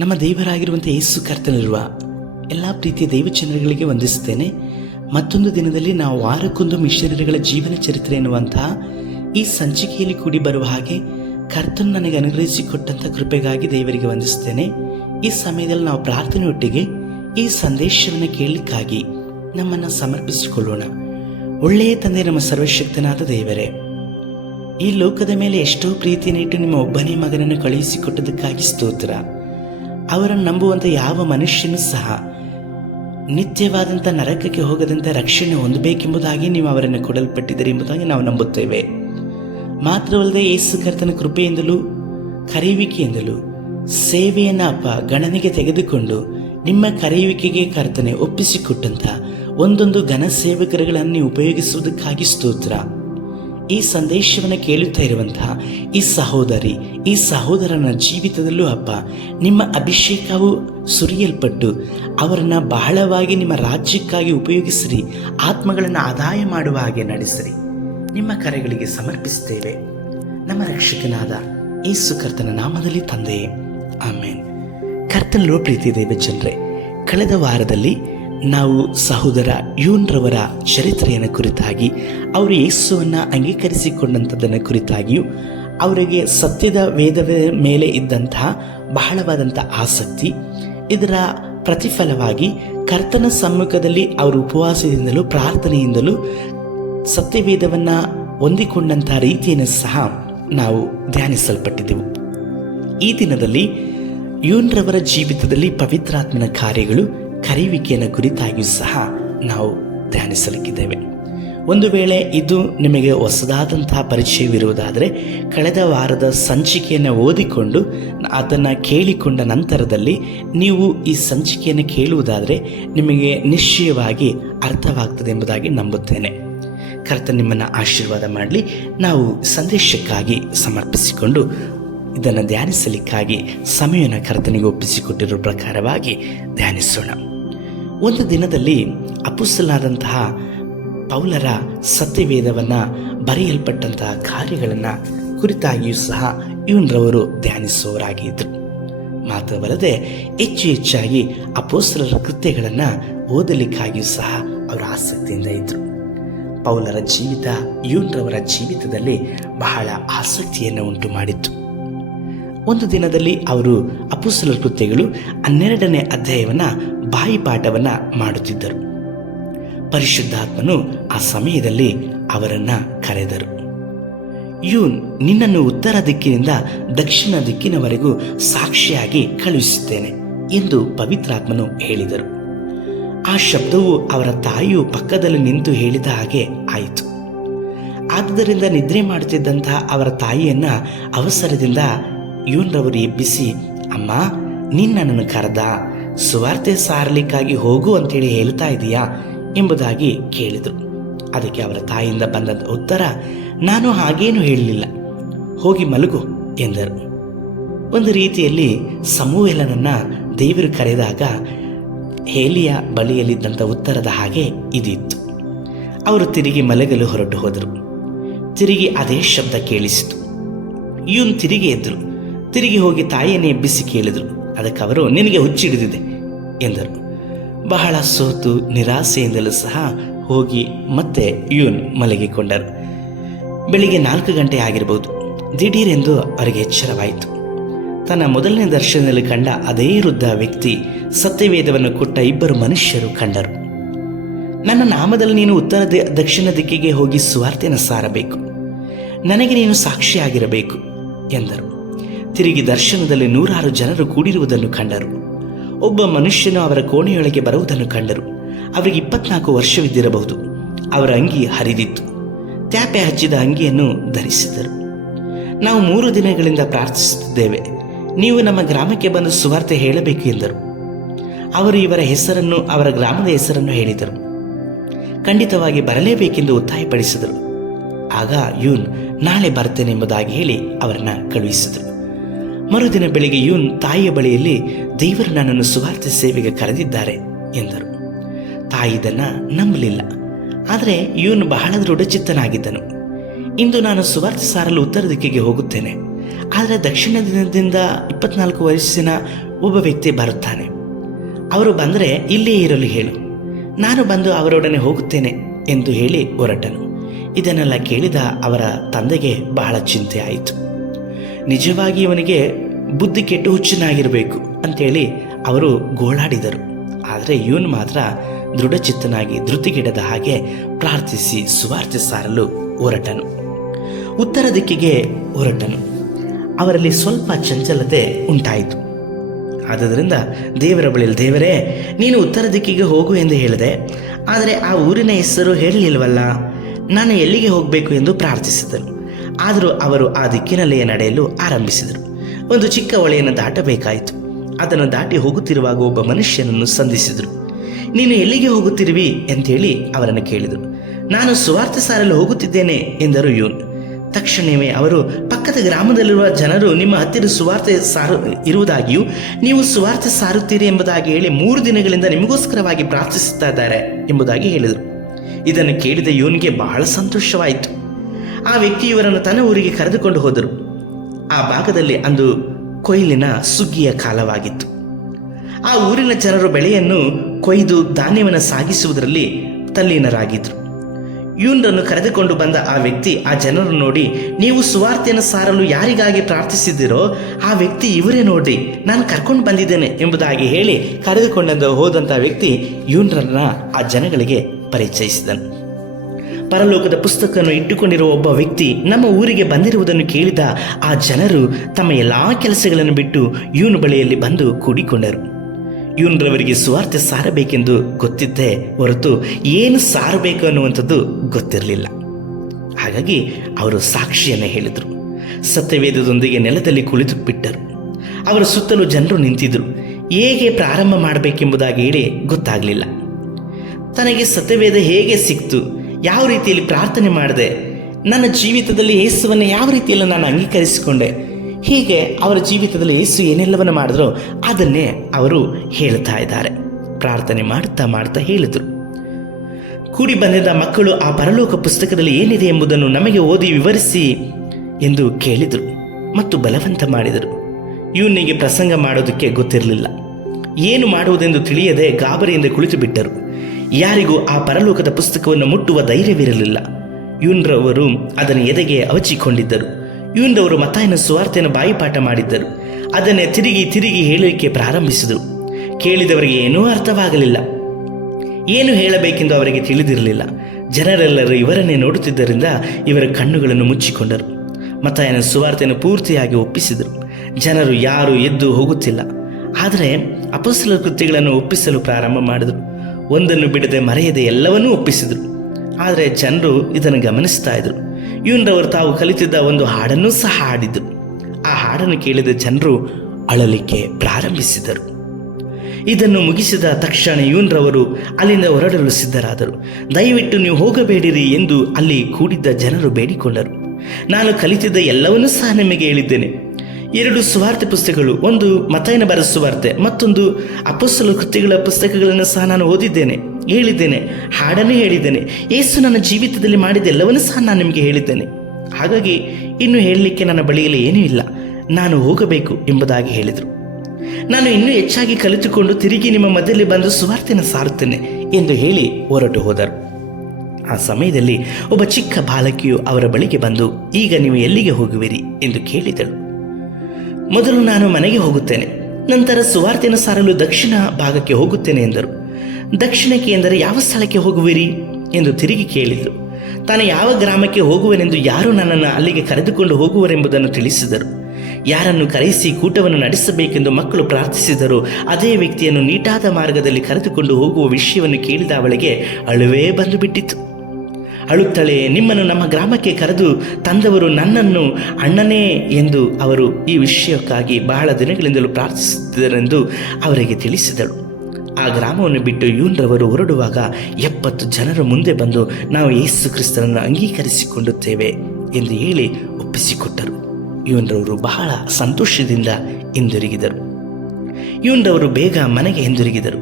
ನಮ್ಮ ದೇವರಾಗಿರುವಂಥ ಯೇಸು ಕರ್ತನಲ್ಲಿರುವ ಎಲ್ಲ ಪ್ರೀತಿಯ ದೈವಚಂದ್ರಗಳಿಗೆ ವಂದಿಸುತ್ತೇನೆ. ಮತ್ತೊಂದು ದಿನದಲ್ಲಿ ನಾವು ವಾರಕ್ಕೊಂದು ಮಿಷನರಿಗಳ ಜೀವನ ಚರಿತ್ರೆ ಎನ್ನುವಂತಹ ಈ ಸಂಚಿಕೆಯಲ್ಲಿ ಕೂಡಿ ಬರುವ ಹಾಗೆ ಕರ್ತನು ನನಗೆ ಅನುಗ್ರಹಿಸಿಕೊಟ್ಟಂಥ ಕೃಪೆಗಾಗಿ ದೇವರಿಗೆ ವಂದಿಸುತ್ತೇನೆ. ಈ ಸಮಯದಲ್ಲಿ ನಾವು ಪ್ರಾರ್ಥನೆಯೊಟ್ಟಿಗೆ ಈ ಸಂದೇಶವನ್ನು ಕೇಳಲಿಕ್ಕಾಗಿ ನಮ್ಮನ್ನು ಸಮರ್ಪಿಸಿಕೊಳ್ಳೋಣ. ಒಳ್ಳೆಯ ತಂದೆ, ನಮ್ಮ ಸರ್ವಶಕ್ತನಾದ ದೇವರೇ, ಈ ಲೋಕದ ಮೇಲೆ ಎಷ್ಟೋ ಪ್ರೀತಿಯನ್ನಿಟ್ಟು ನಿಮ್ಮ ಒಬ್ಬನೇ ಮಗನನ್ನು ಕಳುಹಿಸಿಕೊಟ್ಟದಕ್ಕಾಗಿ ಸ್ತೋತ್ರ. ಅವರನ್ನು ನಂಬುವಂಥ ಯಾವ ಮನುಷ್ಯನೂ ಸಹ ನಿತ್ಯವಾದಂಥ ನರಕಕ್ಕೆ ಹೋಗದಂತೆ ರಕ್ಷಣೆ ಹೊಂದಬೇಕೆಂಬುದಾಗಿ ನೀವು ಅವರನ್ನು ಕೊಡಲ್ಪಟ್ಟಿದ್ದೀರಿ ಎಂಬುದಾಗಿ ನಾವು ನಂಬುತ್ತೇವೆ. ಮಾತ್ರವಲ್ಲದೆ ಯೇಸು ಕರ್ತನ ಕೃಪೆಯಿಂದಲೂ ಕರೆಯುವಿಕೆಯಿಂದಲೂ ಸೇವೆಯನ್ನು ಗಣನೆಗೆ ತೆಗೆದುಕೊಂಡು ನಿಮ್ಮ ಕರೆಯುವಿಕೆಗೆ ಕರ್ತನೆ ಒಪ್ಪಿಸಿಕೊಟ್ಟಂಥ ಒಂದೊಂದು ಘನ ಸೇವಕರುಗಳನ್ನು ನೀವು ಉಪಯೋಗಿಸುವುದಕ್ಕಾಗಿ ಸ್ತೋತ್ರ. ಈ ಸಂದೇಶವನ್ನು ಕೇಳುತ್ತಾ ಇರುವಂತಹ ಈ ಸಹೋದರಿ, ಈ ಸಹೋದರನ ಜೀವಿತದಲ್ಲೂ ನಿಮ್ಮ ಅಭಿಷೇಕವು ಸುರಿಯಲ್ಪಟ್ಟು ಅವರನ್ನು ಬಹಳವಾಗಿ ನಿಮ್ಮ ರಾಜ್ಯಕ್ಕಾಗಿ ಉಪಯೋಗಿಸಿರಿ, ಆತ್ಮಗಳನ್ನು ಆದಾಯ ಮಾಡುವ ಹಾಗೆ ನಡೆಸಿರಿ. ನಿಮ್ಮ ಕರೆಗಳಿಗೆ ಸಮರ್ಪಿಸುತ್ತೇವೆ ನಮ್ಮ ರಕ್ಷಕನಾದ ಯೇಸು ಕರ್ತನ ನಾಮದಲ್ಲಿ ತಂದೆಯೇ, ಆಮೇನ್. ಕರ್ತನಲ್ಲಿರುವ ಪ್ರೀತಿ ದೇವಜನರೇ, ಕಳೆದ ವಾರದಲ್ಲಿ ನಾವು ಸಹೋದರ ಯೂನ್ರವರ ಚರಿತ್ರೆಯನ್ನು ಕುರಿತಾಗಿ ಅವರು ಯೇಸುವನ್ನು ಅಂಗೀಕರಿಸಿಕೊಂಡಂಥದ್ದನ್ನು ಕುರಿತಾಗಿಯೂ ಅವರಿಗೆ ಸತ್ಯದ ವೇದದ ಮೇಲೆ ಇದ್ದಂತಹ ಬಹಳವಾದಂಥ ಆಸಕ್ತಿ, ಇದರ ಪ್ರತಿಫಲವಾಗಿ ಕರ್ತನ ಸಮ್ಮುಖದಲ್ಲಿ ಅವರು ಉಪವಾಸದಿಂದಲೂ ಪ್ರಾರ್ಥನೆಯಿಂದಲೂ ಸತ್ಯವೇದವನ್ನು ಹೊಂದಿಕೊಂಡಂಥ ರೀತಿಯನ್ನು ಸಹ ನಾವು ಧ್ಯಾನಿಸಲ್ಪಟ್ಟಿದ್ದೆವು. ಈ ದಿನದಲ್ಲಿ ಯೂನ್ರವರ ಜೀವಿತದಲ್ಲಿ ಪವಿತ್ರಾತ್ಮನ ಕಾರ್ಯಗಳು, ಕರೆಯುವಿಕೆಯನ್ನು ಕುರಿತಾಗಿಯೂ ಸಹ ನಾವು ಧ್ಯಾನಿಸಲಿಕ್ಕಿದ್ದೇವೆ. ಒಂದು ವೇಳೆ ಇದು ನಿಮಗೆ ಹೊಸದಾದಂತಹ ಪರಿಚಯವಿರುವುದಾದರೆ ಕಳೆದ ವಾರದ ಸಂಚಿಕೆಯನ್ನು ಓದಿಕೊಂಡು ಅದನ್ನು ಕೇಳಿಕೊಂಡ ನಂತರದಲ್ಲಿ ನೀವು ಈ ಸಂಚಿಕೆಯನ್ನು ಕೇಳುವುದಾದರೆ ನಿಮಗೆ ನಿಶ್ಚಯವಾಗಿ ಅರ್ಥವಾಗ್ತದೆ ಎಂಬುದಾಗಿ ನಂಬುತ್ತೇನೆ. ಕರ್ತ ನಿಮ್ಮನ್ನು ಆಶೀರ್ವಾದ ಮಾಡಲಿ. ನಾವು ಸಂದೇಶಕ್ಕಾಗಿ ಸಮರ್ಪಿಸಿಕೊಂಡು ಇದನ್ನು ಧ್ಯಾನಿಸಲಿಕ್ಕಾಗಿ ಸಮಯವನ್ನು ಕರ್ತನಿಗೆ ಒಪ್ಪಿಸಿಕೊಟ್ಟಿರೋ ಪ್ರಕಾರವಾಗಿ ಧ್ಯಾನಿಸೋಣ. ಒಂದು ದಿನದಲ್ಲಿ ಅಪೊಸ್ತಲನಾದಂತಹ ಪೌಲರ ಸತ್ಯವೇದವನ್ನು ಬರೆಯಲ್ಪಟ್ಟಂತಹ ಕಾರ್ಯಗಳನ್ನು ಕುರಿತಾಗಿಯೂ ಸಹ ಯೂನ್ರವರು ಧ್ಯಾನಿಸುವವರಾಗಿ ಇದ್ದರು. ಮಾತ್ರವಲ್ಲದೆ ಹೆಚ್ಚಾಗಿ ಅಪೊಸ್ತಲರ ಕೃತ್ಯಗಳನ್ನು ಓದಲಿಕ್ಕಾಗಿಯೂ ಸಹ ಅವರ ಆಸಕ್ತಿಯಿಂದ ಇದ್ದರು. ಪೌಲರ ಜೀವಿತ ಯೂನ್ರವರ ಜೀವಿತದಲ್ಲಿ ಬಹಳ ಆಸಕ್ತಿಯನ್ನು ಉಂಟು ಮಾಡಿತ್ತು. ಒಂದು ದಿನದಲ್ಲಿ ಅವರು ಅಪೊಸ್ತಲರ ಕೃತ್ಯಗಳು 12ನೇ ಅಧ್ಯಾಯವನ್ನು ಬಾಯಿಪಾಠವನ್ನು ಮಾಡುತ್ತಿದ್ದರು. ಪರಿಶುದ್ಧಾತ್ಮನು ಆ ಸಮಯದಲ್ಲಿ ಅವರನ್ನು ಕರೆದರು. ಯೂನ್, ನಿನ್ನನ್ನು ಉತ್ತರ ದಿಕ್ಕಿನಿಂದ ದಕ್ಷಿಣ ದಿಕ್ಕಿನವರೆಗೂ ಸಾಕ್ಷಿಯಾಗಿ ಕಳುಹಿಸುತ್ತೇನೆ ಎಂದು ಪವಿತ್ರಾತ್ಮನು ಹೇಳಿದರು. ಆ ಶಬ್ದವು ಅವರ ತಾಯಿಯು ಪಕ್ಕದಲ್ಲಿ ನಿಂತು ಹೇಳಿದ ಹಾಗೆ ಆಯಿತು. ಆದ್ದರಿಂದ ನಿದ್ರೆ ಮಾಡುತ್ತಿದ್ದಂತಹ ಅವರ ತಾಯಿಯನ್ನು ಅವಸರದಿಂದ ಯೂನ್ರವರು ಎಬ್ಬಿಸಿ, ಅಮ್ಮ, ನೀನು ನನ್ನನ್ನು ಕರೆದ, ಸುವಾರ್ತೆ ಸಾರಲಿಕ್ಕಾಗಿ ಹೋಗು ಅಂತೇಳಿ ಹೇಳ್ತಾ ಇದೀಯಾ ಎಂಬುದಾಗಿ ಕೇಳಿದರು. ಅದಕ್ಕೆ ಅವರ ತಾಯಿಯಿಂದ ಬಂದಂಥ ಉತ್ತರ, ನಾನು ಹಾಗೇನು ಹೇಳಲಿಲ್ಲ, ಹೋಗಿ ಮಲಗು ಎಂದರು. ಒಂದು ರೀತಿಯಲ್ಲಿ ಸಮುವೇಲನನ್ನು ದೇವರು ಕರೆದಾಗ ಹೇಲಿಯ ಬಳಿಯಲ್ಲಿದ್ದಂಥ ಉತ್ತರದ ಹಾಗೆ ಇದಿತ್ತು. ಅವರು ತಿರುಗಿ ಮಲಗಲು ಹೊರಟು ಹೋದರು. ತಿರುಗಿ ಅದೇ ಶಬ್ದ ಕೇಳಿಸಿತು. ಯೂನ್ ತಿರುಗಿ ಎದ್ದರು. ತಿರುಗಿ ಹೋಗಿ ತಾಯಿಯನ್ನೇ ಎಬ್ಬಿಸಿ ಕೇಳಿದರು. ಅದಕ್ಕೆ ಅವರು, ನಿನಗೆ ಹುಚ್ಚಿಡಿದಿದೆ ಎಂದರು. ಬಹಳ ಸೋತು ನಿರಾಸೆಯಿಂದಲೂ ಸಹ ಹೋಗಿ ಮತ್ತೆ ಯೂನ್ ಮಲಗಿಕೊಂಡರು. ಬೆಳಿಗ್ಗೆ 4 ಗಂಟೆ ಆಗಿರಬಹುದು. ದಿಢೀರೆಂದು ಅವರಿಗೆ ಎಚ್ಚರವಾಯಿತು. ತನ್ನ ಮೊದಲನೇ ದರ್ಶನದಲ್ಲಿ ಕಂಡ ಅದೇ ವೃದ್ಧ ವ್ಯಕ್ತಿ, ಸತ್ಯವೇದವನ್ನು ಕೊಟ್ಟ 2 ಮನುಷ್ಯರು ಕಂಡರು. ನನ್ನ ನಾಮದಲ್ಲಿ ನೀನು ಉತ್ತರ ದಕ್ಷಿಣ ದಿಕ್ಕಿಗೆ ಹೋಗಿ ಸುವಾರ್ತೆಯನ್ನು ಸಾರಬೇಕು, ನನಗೆ ನೀನು ಸಾಕ್ಷಿಯಾಗಿರಬೇಕು ಎಂದರು. ತಿರುಗಿ ದರ್ಶನದಲ್ಲಿ 100 ಜನರು ಕೂಡಿರುವುದನ್ನು ಕಂಡರು. ಒಬ್ಬ ಮನುಷ್ಯನು ಅವರ ಕೋಣೆಯೊಳಗೆ ಬರುವುದನ್ನು ಕಂಡರು. ಅವರಿಗೆ 24 ವರ್ಷವಿದ್ದಿರಬಹುದು. ಅವರ ಅಂಗಿ ಹರಿದಿತ್ತು. ತ್ಯಾಪೆ ಹಚ್ಚಿದ ಅಂಗಿಯನ್ನು ಧರಿಸಿದರು. ನಾವು 3 ದಿನಗಳಿಂದ ಪ್ರಾರ್ಥಿಸುತ್ತಿದ್ದೇವೆ, ನೀವು ನಮ್ಮ ಗ್ರಾಮಕ್ಕೆ ಬಂದು ಸುವಾರ್ತೆ ಹೇಳಬೇಕು ಎಂದರು. ಅವರು ಇವರ ಹೆಸರನ್ನು, ಅವರ ಗ್ರಾಮದ ಹೆಸರನ್ನು ಹೇಳಿದರು. ಖಂಡಿತವಾಗಿ ಬರಲೇಬೇಕೆಂದು ಒತ್ತಾಯಪಡಿಸಿದರು. ಆಗ ಯೂನ್, ನಾಳೆ ಬರ್ತೇನೆ ಎಂಬುದಾಗಿ ಹೇಳಿ ಅವರನ್ನು ಕಳುಹಿಸಿದರು. ಮರುದಿನ ಬೆಳಿಗ್ಗೆ ಯೂನ್ ತಾಯಿಯ ಬಳಿಯಲ್ಲಿ, ದೇವರು ನನ್ನನ್ನು ಸುವಾರ್ತೆ ಸೇವೆಗೆ ಕರೆದಿದ್ದಾರೆ ಎಂದರು. ತಾಯಿ ಇದನ್ನು ನಂಬಲಿಲ್ಲ. ಆದರೆ ಯೂನ್ ಬಹಳ ದೃಢಚಿತ್ತನಾಗಿದ್ದನು. ಇಂದು ನಾನು ಸುವಾರ್ತೆ ಸಾರಲು ಉತ್ತರ ದಿಕ್ಕಿಗೆ ಹೋಗುತ್ತೇನೆ, ಆದರೆ ದಕ್ಷಿಣ ದಿನದಿಂದ 24 ವಯಸ್ಸಿನ ಒಬ್ಬ ವ್ಯಕ್ತಿ ಬರುತ್ತಾನೆ. ಅವರು ಬಂದರೆ ಇಲ್ಲೇ ಇರಲು ಹೇಳು, ನಾನು ಬಂದು ಅವರೊಡನೆ ಹೋಗುತ್ತೇನೆ ಎಂದು ಹೇಳಿ ಹೊರಟನು. ಇದನ್ನೆಲ್ಲ ಕೇಳಿದ ಅವರ ತಂದೆಗೆ ಬಹಳ ಚಿಂತೆ ಆಯಿತು. ನಿಜವಾಗಿ ಇವನಿಗೆ ಬುದ್ಧಿ ಕೆಟ್ಟು ಹುಚ್ಚನಾಗಿರಬೇಕು ಅಂತೇಳಿ ಅವರು ಗೋಳಾಡಿದರು. ಆದರೆ ಇವನು ಮಾತ್ರ ದೃಢಚಿತ್ತನಾಗಿ ಧೃತಿಗೆಡದ ಹಾಗೆ ಪ್ರಾರ್ಥಿಸಿ ಸುವಾರ್ತೆ ಸಾರಲು ಹೊರಟನು. ಉತ್ತರ ದಿಕ್ಕಿಗೆ ಹೊರಟನು. ಅವರಲ್ಲಿ ಸ್ವಲ್ಪ ಚಂಚಲತೆ ಉಂಟಾಯಿತು. ಆದ್ದರಿಂದ ದೇವರ ಬಳಿಯಲ್ಲಿ, ದೇವರೇ, ನೀನು ಉತ್ತರ ದಿಕ್ಕಿಗೆ ಹೋಗು ಎಂದು ಹೇಳಿದೆ, ಆದರೆ ಆ ಊರಿನ ಹೆಸರು ಹೇಳಲಿಲ್ವಲ್ಲ, ನಾನು ಎಲ್ಲಿಗೆ ಹೋಗಬೇಕು ಎಂದು ಪ್ರಾರ್ಥಿಸಿದನು. ಆದರೂ ಅವರು ಆ ದಿಕ್ಕಿನಲ್ಲಿಯೇ ನಡೆಯಲು ಆರಂಭಿಸಿದರು. ಒಂದು ಚಿಕ್ಕ ಹೊಳೆಯನ್ನು ದಾಟಬೇಕಾಯಿತು. ಅದನ್ನು ದಾಟಿ ಹೋಗುತ್ತಿರುವಾಗ ಒಬ್ಬ ಮನುಷ್ಯನನ್ನು ಸಂಧಿಸಿದರು. ನೀನು ಎಲ್ಲಿಗೆ ಹೋಗುತ್ತಿರುವಿ ಅಂತೇಳಿ ಅವರನ್ನು ಕೇಳಿದರು. ನಾನು ಸುವಾರ್ತೆ ಸಾರಲು ಹೋಗುತ್ತಿದ್ದೇನೆ ಎಂದರು ಇವನು. ತಕ್ಷಣವೇ ಅವರು, ಪಕ್ಕದ ಗ್ರಾಮದಲ್ಲಿರುವ ಜನರು ನಿಮ್ಮ ಹತ್ತಿರ ಸುವಾರ್ತೆ ಇರುವುದಾಗಿಯೂ ನೀವು ಸುವಾರ್ತೆ ಸಾರುತ್ತೀರಿ ಎಂಬುದಾಗಿ ಹೇಳಿ 3 ದಿನಗಳಿಂದ ನಿಮಗೋಸ್ಕರವಾಗಿ ಪ್ರಾರ್ಥಿಸುತ್ತಾ ಇದ್ದಾರೆ ಎಂಬುದಾಗಿ ಹೇಳಿದರು. ಇದನ್ನು ಕೇಳಿದ ಇವನಿಗೆ ಬಹಳ ಸಂತೋಷವಾಯಿತು. ಆ ವ್ಯಕ್ತಿ ಇವರನ್ನು ತನ್ನ ಊರಿಗೆ ಕರೆದುಕೊಂಡು ಹೋದರು. ಆ ಭಾಗದಲ್ಲಿ ಅಂದು ಕೊಯ್ಲಿನ ಸುಗ್ಗಿಯ ಕಾಲವಾಗಿತ್ತು. ಆ ಊರಿನ ಜನರು ಬೆಳೆಯನ್ನು ಕೊಯ್ದು ಧಾನ್ಯವನ್ನು ಸಾಗಿಸುವುದರಲ್ಲಿ ತಲ್ಲೀನರಾಗಿದ್ದರು. ಇವನನ್ನು ಕರೆದುಕೊಂಡು ಬಂದ ಆ ವ್ಯಕ್ತಿ ಆ ಜನರನ್ನು ನೋಡಿ, ನೀವು ಸುವಾರ್ತೆಯನ್ನು ಸಾರಲು ಯಾರಿಗಾಗಿ ಪ್ರಾರ್ಥಿಸಿದಿರೋ ಆ ವ್ಯಕ್ತಿ ಇವರೇ ನೋಡಿ, ನಾನು ಕರ್ಕೊಂಡು ಬಂದಿದ್ದೇನೆ ಎಂಬುದಾಗಿ ಹೇಳಿ ಕರೆದುಕೊಂಡು ಹೋದಂಥ ವ್ಯಕ್ತಿ ಇವನನ್ನ ಆ ಜನಗಳಿಗೆ ಪರಿಚಯಿಸಿದನು. ಪರಲೋಕದ ಪುಸ್ತಕವನ್ನು ಇಟ್ಟುಕೊಂಡಿರುವ ಒಬ್ಬ ವ್ಯಕ್ತಿ ನಮ್ಮ ಊರಿಗೆ ಬಂದಿರುವುದನ್ನು ಕೇಳಿದ ಆ ಜನರು ತಮ್ಮ ಎಲ್ಲ ಕೆಲಸಗಳನ್ನು ಬಿಟ್ಟು ಇವನ ಬಳಿಯಲ್ಲಿ ಬಂದು ಕೂಡಿಕೊಂಡರು. ಇವನರವರಿಗೆ ಸುವಾರ್ತೆ ಸಾರಬೇಕೆಂದು ಗೊತ್ತಿದ್ದೇ ಹೊರತು ಏನು ಸಾರಬೇಕು ಅನ್ನುವಂಥದ್ದು ಗೊತ್ತಿರಲಿಲ್ಲ. ಹಾಗಾಗಿ ಅವರು ಸಾಕ್ಷಿಯನ್ನು ಹೇಳಿದರು. ಸತ್ಯವೇದದೊಂದಿಗೆ ನೆಲದಲ್ಲಿ ಕುಳಿತು ಬಿಟ್ಟರು. ಅವರ ಸುತ್ತಲೂ ಜನರು ನಿಂತಿದ್ದರು. ಹೇಗೆ ಪ್ರಾರಂಭ ಮಾಡಬೇಕೆಂಬುದಾಗಿ ಹೇಳಿ ಗೊತ್ತಾಗಲಿಲ್ಲ. ತನಗೆ ಸತ್ಯವೇದ ಹೇಗೆ ಸಿಕ್ತು, ಯಾವ ರೀತಿಯಲ್ಲಿ ಪ್ರಾರ್ಥನೆ ಮಾಡಿದೆ, ನನ್ನ ಜೀವಿತದಲ್ಲಿ ಯೇಸುವನ್ನು ಯಾವ ರೀತಿಯಲ್ಲಿ ನಾನು ಅಂಗೀಕರಿಸಿಕೊಂಡೆ, ಹೀಗೆ ಅವರ ಜೀವಿತದಲ್ಲಿ ಯೇಸು ಏನೆಲ್ಲವನ್ನು ಮಾಡಿದ್ರೋ ಅದನ್ನೇ ಅವರು ಹೇಳ್ತಾ ಇದ್ದಾರೆ. ಪ್ರಾರ್ಥನೆ ಮಾಡುತ್ತಾ ಹೇಳಿದರು. ಕೂಡಿ ಬಂದಿದ್ದ ಮಕ್ಕಳು ಆ ಪರಲೋಕ ಪುಸ್ತಕದಲ್ಲಿ ಏನಿದೆ ಎಂಬುದನ್ನು ನಮಗೆ ಓದಿ ವಿವರಿಸಿ ಎಂದು ಕೇಳಿದರು ಮತ್ತು ಬಲವಂತ ಮಾಡಿದರು. ಇವನಿಗೆ ಪ್ರಸಂಗ ಮಾಡೋದಕ್ಕೆ ಗೊತ್ತಿರಲಿಲ್ಲ. ಏನು ಮಾಡುವುದೆಂದು ತಿಳಿಯದೆ ಗಾಬರಿಯಿಂದ ಕುಳಿತು ಬಿಟ್ಟರು. ಯಾರಿಗೂ ಆ ಪರಲೋಕದ ಪುಸ್ತಕವನ್ನು ಮುಟ್ಟುವ ಧೈರ್ಯವಿರಲಿಲ್ಲ. ಇವನರವರು ಅದನ್ನು ಎದೆಗೆ ಅವಚಿಕೊಂಡಿದ್ದರು. ಇವನರವರು ಮತ್ತಾಯನ ಸುವಾರ್ತೆಯನ್ನು ಬಾಯಿಪಾಠ ಮಾಡಿದ್ದರು. ಅದನ್ನೇ ತಿರುಗಿ ಹೇಳಲಿಕ್ಕೆ ಪ್ರಾರಂಭಿಸಿದರು. ಕೇಳಿದವರಿಗೆ ಏನೂ ಅರ್ಥವಾಗಲಿಲ್ಲ. ಏನು ಹೇಳಬೇಕೆಂದು ಅವರಿಗೆ ತಿಳಿದಿರಲಿಲ್ಲ. ಜನರೆಲ್ಲರೂ ಇವರನ್ನೇ ನೋಡುತ್ತಿದ್ದರಿಂದ ಇವರ ಕಣ್ಣುಗಳನ್ನು ಮುಚ್ಚಿಕೊಂಡರು. ಮತ್ತಾಯನ ಸುವಾರ್ತೆಯನ್ನು ಪೂರ್ತಿಯಾಗಿ ಒಪ್ಪಿಸಿದರು. ಜನರು ಯಾರು ಎದ್ದು ಹೋಗುತ್ತಿಲ್ಲ. ಆದರೆ ಅಪೊಸ್ತಲರ ಕೃತ್ಯಗಳನ್ನು ಒಪ್ಪಿಸಲು ಪ್ರಾರಂಭ ಮಾಡಿದರು. ಒಂದನ್ನು ಬಿಡದೆ ಮರೆಯದೆ ಎಲ್ಲವನ್ನೂ ಒಪ್ಪಿಸಿದರು. ಆದರೆ ಜನರು ಇದನ್ನು ಗಮನಿಸ್ತಾ ಇದ್ರು. ಇವನರವರು ತಾವು ಕಲಿತಿದ್ದ ಒಂದು ಹಾಡನ್ನೂ ಸಹ ಹಾಡಿದರು. ಆ ಹಾಡನ್ನು ಕೇಳಿದ ಜನರು ಅಳಲಿಕ್ಕೆ ಪ್ರಾರಂಭಿಸಿದರು. ಇದನ್ನು ಮುಗಿಸಿದ ತಕ್ಷಣ ಇವನರವರು ಅಲ್ಲಿಂದ ಹೊರಡಲು ಸಿದ್ಧರಾದರು. ದಯವಿಟ್ಟು ನೀವು ಹೋಗಬೇಡಿರಿ ಎಂದು ಅಲ್ಲಿ ಕೂಡಿದ್ದ ಜನರು ಬೇಡಿಕೊಂಡರು. ನಾನು ಕಲಿತಿದ್ದ ಎಲ್ಲವನ್ನೂ ಸಹ ನಿಮಗೆ ಹೇಳಿದ್ದೇನೆ. 2 ಸುವಾರ್ತೆ ಪುಸ್ತಕಗಳು, ಒಂದು ಮತ್ತಾಯನ ಬರೆದ ಸುವಾರ್ತೆ, ಮತ್ತೊಂದು ಅಪೊಸ್ತಲರ ಕೃತ್ಯಗಳ ಪುಸ್ತಕಗಳನ್ನು ಸಹ ನಾನು ಓದಿದ್ದೇನೆ, ಹೇಳಿದ್ದೇನೆ, ಹಾಡನ್ನೇ ಹೇಳಿದ್ದೇನೆ. ಯೇಸು ನನ್ನ ಜೀವಿತದಲ್ಲಿ ಮಾಡಿದ ಎಲ್ಲವನ್ನೂ ಸಹ ನಾನು ನಿಮಗೆ ಹೇಳಿದ್ದೇನೆ. ಹಾಗಾಗಿ ಇನ್ನು ಹೇಳಲಿಕ್ಕೆ ನನ್ನ ಬಳಿಯಲ್ಲಿ ಏನೂ ಇಲ್ಲ, ನಾನು ಹೋಗಬೇಕು ಎಂಬುದಾಗಿ ಹೇಳಿದರು. ನಾನು ಇನ್ನೂ ಹೆಚ್ಚಾಗಿ ಕಲಿತುಕೊಂಡು ತಿರುಗಿ ನಿಮ್ಮ ಮಧ್ಯದಲ್ಲಿ ಬಂದು ಸುವಾರ್ತೆಯನ್ನು ಸಾರುತ್ತೇನೆ ಎಂದು ಹೇಳಿ ಹೊರಟು ಹೋದರು. ಆ ಸಮಯದಲ್ಲಿ ಒಬ್ಬ ಚಿಕ್ಕ ಬಾಲಕಿಯು ಅವರ ಬಳಿಗೆ ಬಂದು, ಈಗ ನೀವು ಎಲ್ಲಿಗೆ ಹೋಗುವಿರಿ ಎಂದು ಕೇಳಿದಳು. ಮೊದಲು ನಾನು ಮನೆಗೆ ಹೋಗುತ್ತೇನೆ, ನಂತರ ಸುವಾರ್ತೆಯನ್ನು ಸಾರಲು ದಕ್ಷಿಣ ಭಾಗಕ್ಕೆ ಹೋಗುತ್ತೇನೆ ಎಂದರು. ದಕ್ಷಿಣಕ್ಕೆ ಎಂದರೆ ಯಾವ ಸ್ಥಳಕ್ಕೆ ಹೋಗುವಿರಿ ಎಂದು ತಿರುಗಿ ಕೇಳಿದರು. ತಾನು ಯಾವ ಗ್ರಾಮಕ್ಕೆ ಹೋಗುವನೆಂದು ಯಾರು ನನ್ನನ್ನು ಅಲ್ಲಿಗೆ ಕರೆದುಕೊಂಡು ಹೋಗುವರೆಂಬುದನ್ನು ತಿಳಿಸಿದರು. ಯಾರನ್ನು ಕರೆಯಿಸಿ ಕೂಟವನ್ನು ನಡೆಸಬೇಕೆಂದು ಮಕ್ಕಳು ಪ್ರಾರ್ಥಿಸಿದರು. ಅದೇ ವ್ಯಕ್ತಿಯನ್ನು ನೀಟಾದ ಮಾರ್ಗದಲ್ಲಿ ಕರೆದುಕೊಂಡು ಹೋಗುವ ವಿಷಯವನ್ನು ಕೇಳಿದ ಅವಳಿಗೆ ಅಳುವೇ ಬಂದು ಬಿಟ್ಟಿತು. ಅಳುತ್ತಲೇ, ನಿಮ್ಮನ್ನು ನಮ್ಮ ಗ್ರಾಮಕ್ಕೆ ಕರೆದು ತಂದವರು ನನ್ನನ್ನು ಅಣ್ಣನೇ ಎಂದು ಅವರು ಈ ವಿಷಯಕ್ಕಾಗಿ ಬಹಳ ದಿನಗಳಿಂದಲೂ ಪ್ರಾರ್ಥಿಸುತ್ತಿದ್ದರೆಂದು ಅವರಿಗೆ ತಿಳಿಸಿದಳು. ಆ ಗ್ರಾಮವನ್ನು ಬಿಟ್ಟು ಇವನರವರು ಹೊರಡುವಾಗ 70 ಜನರು ಮುಂದೆ ಬಂದು, ನಾವು ಯೇಸು ಕ್ರಿಸ್ತನನ್ನು ಅಂಗೀಕರಿಸಿಕೊಳ್ಳುತ್ತೇವೆ ಎಂದು ಹೇಳಿ ಒಪ್ಪಿಸಿಕೊಟ್ಟರು. ಇವನರವರು ಬಹಳ ಸಂತೋಷದಿಂದ ಹಿಂದಿರುಗಿದರು. ಇವನರವರು ಬೇಗ ಮನೆಗೆ ಹಿಂದಿರುಗಿದರು.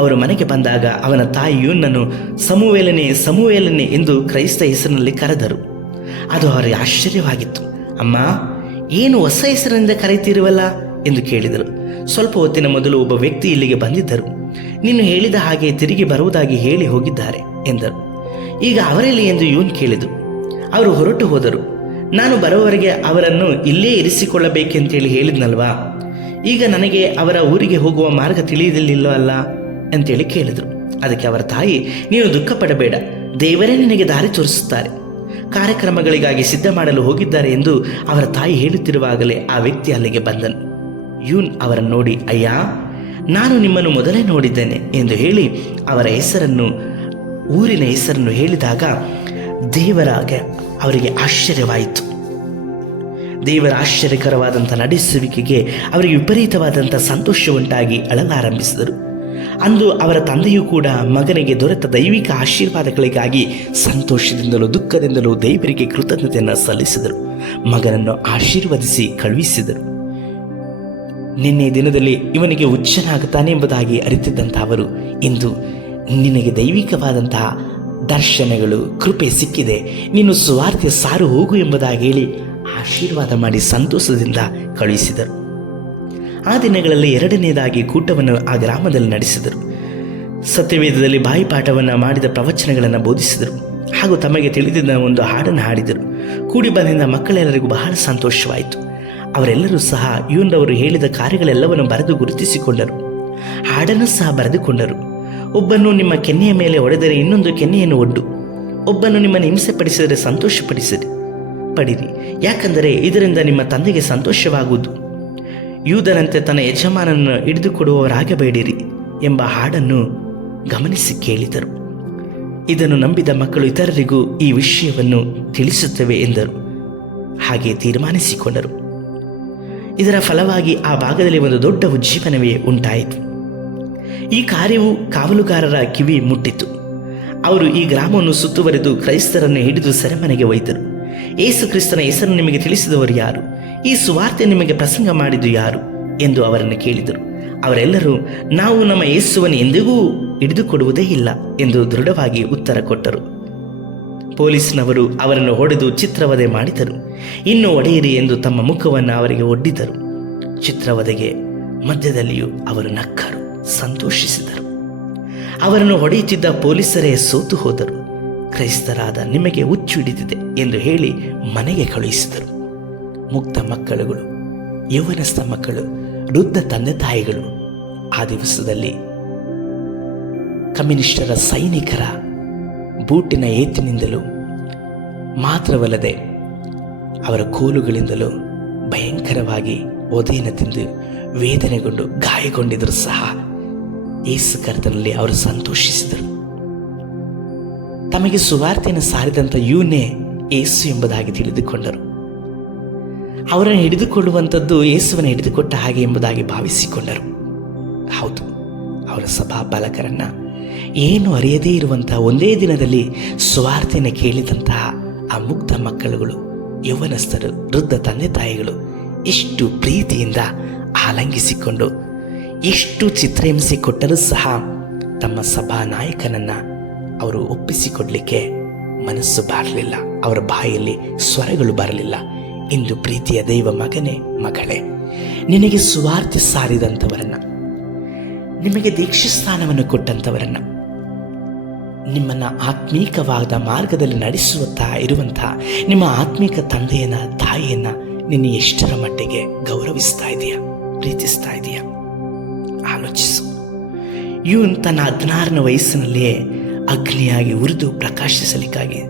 ಅವರು ಮನೆಗೆ ಬಂದಾಗ ಅವನ ತಾಯಿ ಇವನನ್ನು ಸಮುವೇಲನೆ ಎಂದು ಕ್ರೈಸ್ತ ಹೆಸರಿನಲ್ಲಿ ಕರೆದರು. ಅದು ಅವರಿಗೆ ಆಶ್ಚರ್ಯವಾಗಿತ್ತು. ಅಮ್ಮ, ಏನು ಹೊಸ ಹೆಸರಿನಿಂದ ಕರೆಯುತ್ತಿರುವಲ್ಲ ಎಂದು ಕೇಳಿದರು. ಸ್ವಲ್ಪ ಹೊತ್ತಿನ ಮೊದಲು ಒಬ್ಬ ವ್ಯಕ್ತಿ ಇಲ್ಲಿಗೆ ಬಂದಿದ್ದರು. ನೀನು ಹೇಳಿದ ಹಾಗೆ ತಿರುಗಿ ಬರುವುದಾಗಿ ಹೇಳಿ ಹೋಗಿದ್ದಾರೆ ಎಂದರು. ಈಗ ಅವರೆಲ್ಲಿ ಎಂದು ಯೂನ್ ಕೇಳಿದರು. ಅವರು ಹೊರಟು ಹೋದರು. ನಾನು ಬರುವವರೆಗೆ ಅವರನ್ನು ಇಲ್ಲೇ ಇರಿಸಿಕೊಳ್ಳಬೇಕೆಂತೇಳಿ ಹೇಳಿದ್ನಲ್ವಾ, ಈಗ ನನಗೆ ಅವರ ಊರಿಗೆ ಹೋಗುವ ಮಾರ್ಗ ತಿಳಿಯಲಿಲ್ಲವಲ್ಲ ಅಂತೇಳಿ ಕೇಳಿದರು. ಅದಕ್ಕೆ ಅವರ ತಾಯಿ, ನೀನು ದುಃಖ ಪಡಬೇಡ, ದೇವರೇ ನಿನಗೆ ದಾರಿ ತೋರಿಸುತ್ತಾರೆ, ಕಾರ್ಯಕ್ರಮಗಳಿಗಾಗಿ ಸಿದ್ಧ ಮಾಡಲು ಹೋಗಿದ್ದಾರೆ ಎಂದು ಅವರ ತಾಯಿ ಹೇಳುತ್ತಿರುವಾಗಲೇ ಆ ವ್ಯಕ್ತಿ ಅಲ್ಲಿಗೆ ಬಂದನು. ಯೂನ್ ಅವರನ್ನು ನೋಡಿ, ಅಯ್ಯ, ನಾನು ನಿಮ್ಮನ್ನು ಮೊದಲೇ ನೋಡಿದ್ದೇನೆ ಎಂದು ಹೇಳಿ ಅವರ ಹೆಸರನ್ನು, ಊರಿನ ಹೆಸರನ್ನು ಹೇಳಿದಾಗ ದೇವರಾಗೆ ಅವರಿಗೆ ಆಶ್ಚರ್ಯವಾಯಿತು. ದೇವರ ಆಶ್ಚರ್ಯಕರವಾದಂಥ ನಡೆಸುವಿಕೆಗೆ ಅವರಿಗೆ ವಿಪರೀತವಾದಂಥ ಸಂತೋಷ ಉಂಟಾಗಿ ಅಳಲಾರಂಭಿಸಿದರು. ಅಂದು ಅವರ ತಂದೆಯೂ ಕೂಡ ಮಗನಿಗೆ ದೊರೆತ ದೈವಿಕ ಆಶೀರ್ವಾದಗಳಿಗಾಗಿ ಸಂತೋಷದಿಂದಲೂ ದುಃಖದಿಂದಲೂ ದೇವರಿಗೆ ಕೃತಜ್ಞತೆಯನ್ನು ಸಲ್ಲಿಸಿದರು. ಮಗನನ್ನು ಆಶೀರ್ವದಿಸಿ ಕಳುಹಿಸಿದರು. ನಿನ್ನೆ ದಿನದಲ್ಲಿ ಇವನಿಗೆ ಹುಚ್ಚನಾಗುತ್ತಾನೆ ಎಂಬುದಾಗಿ ಅರಿತಿದ್ದಂಥ ಅವರು ಇಂದು ನಿನಗೆ ದೈವಿಕವಾದಂತಹ ದರ್ಶನಗಳು, ಕೃಪೆ ಸಿಕ್ಕಿದೆ, ನೀನು ಸುವಾರ್ತೆ ಸಾರು ಹೋಗು ಎಂಬುದಾಗಿ ಹೇಳಿ ಆಶೀರ್ವಾದ ಮಾಡಿ ಸಂತೋಷದಿಂದ ಕಳುಹಿಸಿದರು. ಆ ದಿನಗಳಲ್ಲಿ ಎರಡನೇದಾಗಿ ಕೂಟವನ್ನು ಆ ಗ್ರಾಮದಲ್ಲಿ ನಡೆಸಿದರು. ಸತ್ಯವೇದದಲ್ಲಿ ಬಾಯಿಪಾಠವನ್ನು ಮಾಡಿದ ಪ್ರವಚನಗಳನ್ನು ಬೋಧಿಸಿದರು ಹಾಗೂ ತಮಗೆ ತಿಳಿದಿದ್ದ ಒಂದು ಹಾಡನ್ನು ಹಾಡಿದರು. ಕೂಡಿ ಬಂದಿದ್ದ ಮಕ್ಕಳೆಲ್ಲರಿಗೂ ಬಹಳ ಸಂತೋಷವಾಯಿತು. ಅವರೆಲ್ಲರೂ ಸಹ ಯೂನ್ರವರು ಹೇಳಿದ ಕಾರ್ಯಗಳೆಲ್ಲವನ್ನು ಬರೆದು ಗುರುತಿಸಿಕೊಂಡರು. ಹಾಡನ್ನು ಸಹ ಬರೆದುಕೊಂಡರು. ಒಬ್ಬನು ನಿಮ್ಮ ಕೆನ್ನೆಯ ಮೇಲೆ ಹೊಡೆದರೆ ಇನ್ನೊಂದು ಕೆನ್ನೆಯನ್ನು ಒಡ್ಡು, ಒಬ್ಬನು ನಿಮ್ಮನ್ನು ಹಿಂಸೆ ಪಡಿಸಿದರೆ ಪಡಿರಿ, ಯಾಕಂದರೆ ಇದರಿಂದ ನಿಮ್ಮ ತಂದೆಗೆ ಸಂತೋಷವಾಗುವುದು. ಯೂದನಂತೆ ತನ್ನ ಯಜಮಾನನನ್ನು ಹಿಡಿದುಕೊಡುವವರಾಗಬೇಡಿರಿ ಎಂಬ ಹಾಡನ್ನು ಗಮನಿಸಿ ಕೇಳಿದರು. ಇದನ್ನು ನಂಬಿದ ಮಕ್ಕಳು ಇತರರಿಗೂ ಈ ವಿಷಯವನ್ನು ತಿಳಿಸುತ್ತವೆ ಎಂದರು. ಹಾಗೆ ತೀರ್ಮಾನಿಸಿಕೊಂಡರು. ಇದರ ಫಲವಾಗಿ ಆ ಭಾಗದಲ್ಲಿ ಒಂದು ದೊಡ್ಡ ಉಜ್ಜೀವನವೇ ಉಂಟಾಯಿತು. ಈ ಕಾರ್ಯವು ಕಾವಲುಗಾರರ ಕಿವಿ ಮುಟ್ಟಿತು. ಅವರು ಈ ಗ್ರಾಮವನ್ನು ಸುತ್ತುವರೆದು ಕ್ರೈಸ್ತರನ್ನು ಹಿಡಿದು ಸೆರೆಮನೆಗೆ ಒಯ್ದರು. ಯೇಸು ಕ್ರಿಸ್ತನ ಹೆಸರನ್ನು ನಿಮಗೆ ತಿಳಿಸಿದವರು ಯಾರು? ಈ ಸುವಾರ್ತೆ ನಿಮಗೆ ಪ್ರಸಂಗ ಮಾಡಿದ್ದು ಯಾರು ಎಂದು ಅವರನ್ನು ಕೇಳಿದರು. ಅವರೆಲ್ಲರೂ, ನಾವು ನಮ್ಮ ಯೇಸುವನ್ನು ಎಂದಿಗೂ ಹಿಡಿದುಕೊಡುವುದೇ ಇಲ್ಲ ಎಂದು ದೃಢವಾಗಿ ಉತ್ತರ ಕೊಟ್ಟರು. ಪೊಲೀಸ್ನವರು ಅವರನ್ನು ಹೊಡೆದು ಚಿತ್ರವಧೆ ಮಾಡಿದರು. ಇನ್ನು ಹೊಡೆಯಿರಿ ಎಂದು ತಮ್ಮ ಮುಖವನ್ನು ಅವರಿಗೆ ಒಡ್ಡಿದರು. ಚಿತ್ರವಧೆಗೆ ಮಧ್ಯದಲ್ಲಿಯೂ ಅವರು ನಕ್ಕರು, ಸಂತೋಷಿಸಿದರು. ಅವರನ್ನು ಹೊಡೆಯುತ್ತಿದ್ದ ಪೊಲೀಸರೇ ಸೋತು ಹೋದರು. ಕ್ರೈಸ್ತರಾದ ನಿಮಗೆ ಹುಚ್ಚು ಹಿಡಿದಿದೆ ಎಂದು ಹೇಳಿ ಮನೆಗೆ ಕಳುಹಿಸಿದರು. ಮುಗ್ಧ ಮಕ್ಕಳುಗಳು, ಯೌವನಸ್ಥ ಮಕ್ಕಳು, ವೃದ್ಧ ತಂದೆ ತಾಯಿಗಳು ಆ ದಿವಸದಲ್ಲಿ ಕಮ್ಯುನಿಸ್ಟರ ಸೈನಿಕರ ಬೂಟಿನ ಏತಿನಿಂದಲೂ ಮಾತ್ರವಲ್ಲದೆ ಅವರ ಕೋಲುಗಳಿಂದಲೂ ಭಯಂಕರವಾಗಿ ಒದೆಯನ್ನು ತಿಂದು ವೇದನೆಗೊಂಡು ಗಾಯಗೊಂಡಿದ್ದರೂ ಸಹ ಯೇಸು ಕರ್ತನಲ್ಲಿ ಅವರು ಸಂತೋಷಿಸಿದರು. ತಮಗೆ ಸುವಾರ್ತೆಯನ್ನು ಸಾರಿದಂಥ ಯೂನೇ ಯೇಸು ಎಂಬುದಾಗಿ ತಿಳಿದುಕೊಂಡರು. ಅವರನ್ನು ಹಿಡಿದುಕೊಳ್ಳುವಂಥದ್ದು ಯೇಸುವನ್ನು ಹಿಡಿದುಕೊಟ್ಟ ಹಾಗೆ ಎಂಬುದಾಗಿ ಭಾವಿಸಿಕೊಂಡರು. ಹೌದು, ಅವರ ಸಭಾಪಾಲಕರನ್ನು ಏನು ಅರಿಯದೇ ಇರುವಂತಹ ಒಂದೇ ದಿನದಲ್ಲಿ ಸುವಾರ್ತೆಯನ್ನು ಕೇಳಿದಂತಹ ಆ ಮುಗ್ಧ ಮಕ್ಕಳುಗಳು, ಯೌವನಸ್ಥರು, ವೃದ್ಧ ತಂದೆ ತಾಯಿಗಳು ಎಷ್ಟು ಪ್ರೀತಿಯಿಂದ ಆಲಂಗಿಸಿಕೊಂಡು ಎಷ್ಟು ಚಿತ್ರಹಿಂಸೆ ಕೊಟ್ಟರೂ ಸಹ ತಮ್ಮ ಸಭಾ ನಾಯಕನನ್ನು ಅವರು ಒಪ್ಪಿಸಿಕೊಡ್ಲಿಕ್ಕೆ ಮನಸ್ಸು ಬರಲಿಲ್ಲ. ಅವರ ಬಾಯಲ್ಲಿ ಸ್ವರಗಳು ಬರಲಿಲ್ಲ. ಇಂದು ಪ್ರೀತಿಯ ದೈವ ಮಗನೇ, ಮಗಳೇ, ನಿನಗೆ ಸುವಾರ್ತೆ ಸಾರಿದಂಥವರನ್ನು, ನಿಮಗೆ ದೀಕ್ಷಾಸ್ಥಾನವನ್ನು ಕೊಟ್ಟಂಥವರನ್ನು, ನಿಮ್ಮನ್ನು ಆತ್ಮೀಕವಾದ ಮಾರ್ಗದಲ್ಲಿ ನಡೆಸುತ್ತಾ ಇರುವಂತಹ ನಿಮ್ಮ ಆತ್ಮೀಕ ತಂದೆಯನ್ನ, ತಾಯಿಯನ್ನ ನಿನ್ನ ಎಷ್ಟರ ಮಟ್ಟಿಗೆ ಗೌರವಿಸ್ತಾ ಇದೆಯಾ, ಪ್ರೀತಿಸ್ತಾ ಇದೆಯಾ? ಆಲೋಚಿಸು. ಯೂನ್ ತನ್ನ 16ನೇ ವಯಸ್ಸಿನಲ್ಲಿಯೇ ಅಗ್ನಿಯಾಗಿ ಉರಿದು ಪ್ರಕಾಶಿಸಲಿಕ್ಕಾಗಿ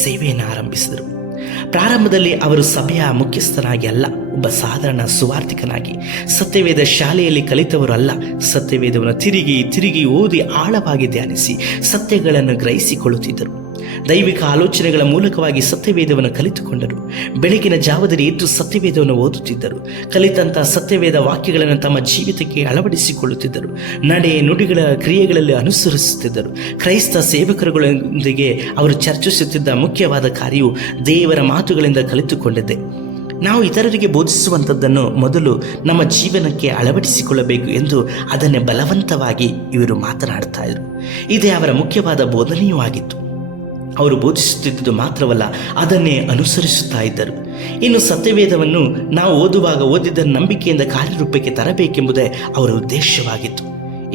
ಸೇವೆಯನ್ನು ಆರಂಭಿಸಿದರು. ಪ್ರಾರಂಭದಲ್ಲಿ ಅವರು ಸಭೆಯ ಮುಖ್ಯಸ್ಥನಾಗಿ ಅಲ್ಲ, ಒಬ್ಬ ಸಾಧಾರಣ ಸುವಾರ್ತಿಕನಾಗಿ, ಸತ್ಯವೇದ ಶಾಲೆಯಲ್ಲಿ ಕಲಿತವರು ಅಲ್ಲ, ಸತ್ಯವೇದವನ್ನು ತಿರುಗಿ ಓದಿ ಆಳವಾಗಿ ಧ್ಯಾನಿಸಿ ಸತ್ಯಗಳನ್ನು ಗ್ರಹಿಸಿಕೊಳ್ಳುತ್ತಿದ್ದರು. ದೈವಿಕ ಆಲೋಚನೆಗಳ ಮೂಲಕವಾಗಿ ಸತ್ಯವೇದವನ್ನು ಕಲಿತುಕೊಂಡರು. ಬೆಳಗಿನ ಜಾವದಲ್ಲಿ ಎದ್ದು ಸತ್ಯವೇದವನ್ನು ಓದುತ್ತಿದ್ದರು. ಕಲಿತಂಥ ಸತ್ಯವೇದ ವಾಕ್ಯಗಳನ್ನು ತಮ್ಮ ಜೀವಿತಕ್ಕೆ ಅಳವಡಿಸಿಕೊಳ್ಳುತ್ತಿದ್ದರು. ನಡೆ ನುಡಿಗಳ ಕ್ರಿಯೆಗಳಲ್ಲಿ ಅನುಸರಿಸುತ್ತಿದ್ದರು. ಕ್ರೈಸ್ತ ಸೇವಕರುಗಳೊಂದಿಗೆ ಅವರು ಚರ್ಚಿಸುತ್ತಿದ್ದ ಮುಖ್ಯವಾದ ಕಾರ್ಯವು ದೇವರ ಮಾತುಗಳಿಂದ ಕಲಿತುಕೊಂಡಿದ್ದೆ. ನಾವು ಇತರರಿಗೆ ಬೋಧಿಸುವಂಥದ್ದನ್ನು ಮೊದಲು ನಮ್ಮ ಜೀವನಕ್ಕೆ ಅಳವಡಿಸಿಕೊಳ್ಳಬೇಕು ಎಂದು ಅದನ್ನೇ ಬಲವಂತವಾಗಿ ಇವರು ಮಾತನಾಡ್ತಾ ಇದ್ರು. ಇದೇ ಅವರ ಮುಖ್ಯವಾದ ಬೋಧನೆಯೂ ಆಗಿತ್ತು. ಅವರು ಬೋಧಿಸುತ್ತಿದ್ದುದು ಮಾತ್ರವಲ್ಲ, ಅದನ್ನೇ ಅನುಸರಿಸುತ್ತಾ ಇದ್ದರು. ಇನ್ನು ಸತ್ಯವೇದವನ್ನು ನಾವು ಓದಿದ ನಂಬಿಕೆಯಿಂದ ಕಾರ್ಯರೂಪಕ್ಕೆ ತರಬೇಕೆಂಬುದೇ ಅವರ ಉದ್ದೇಶವಾಗಿತ್ತು.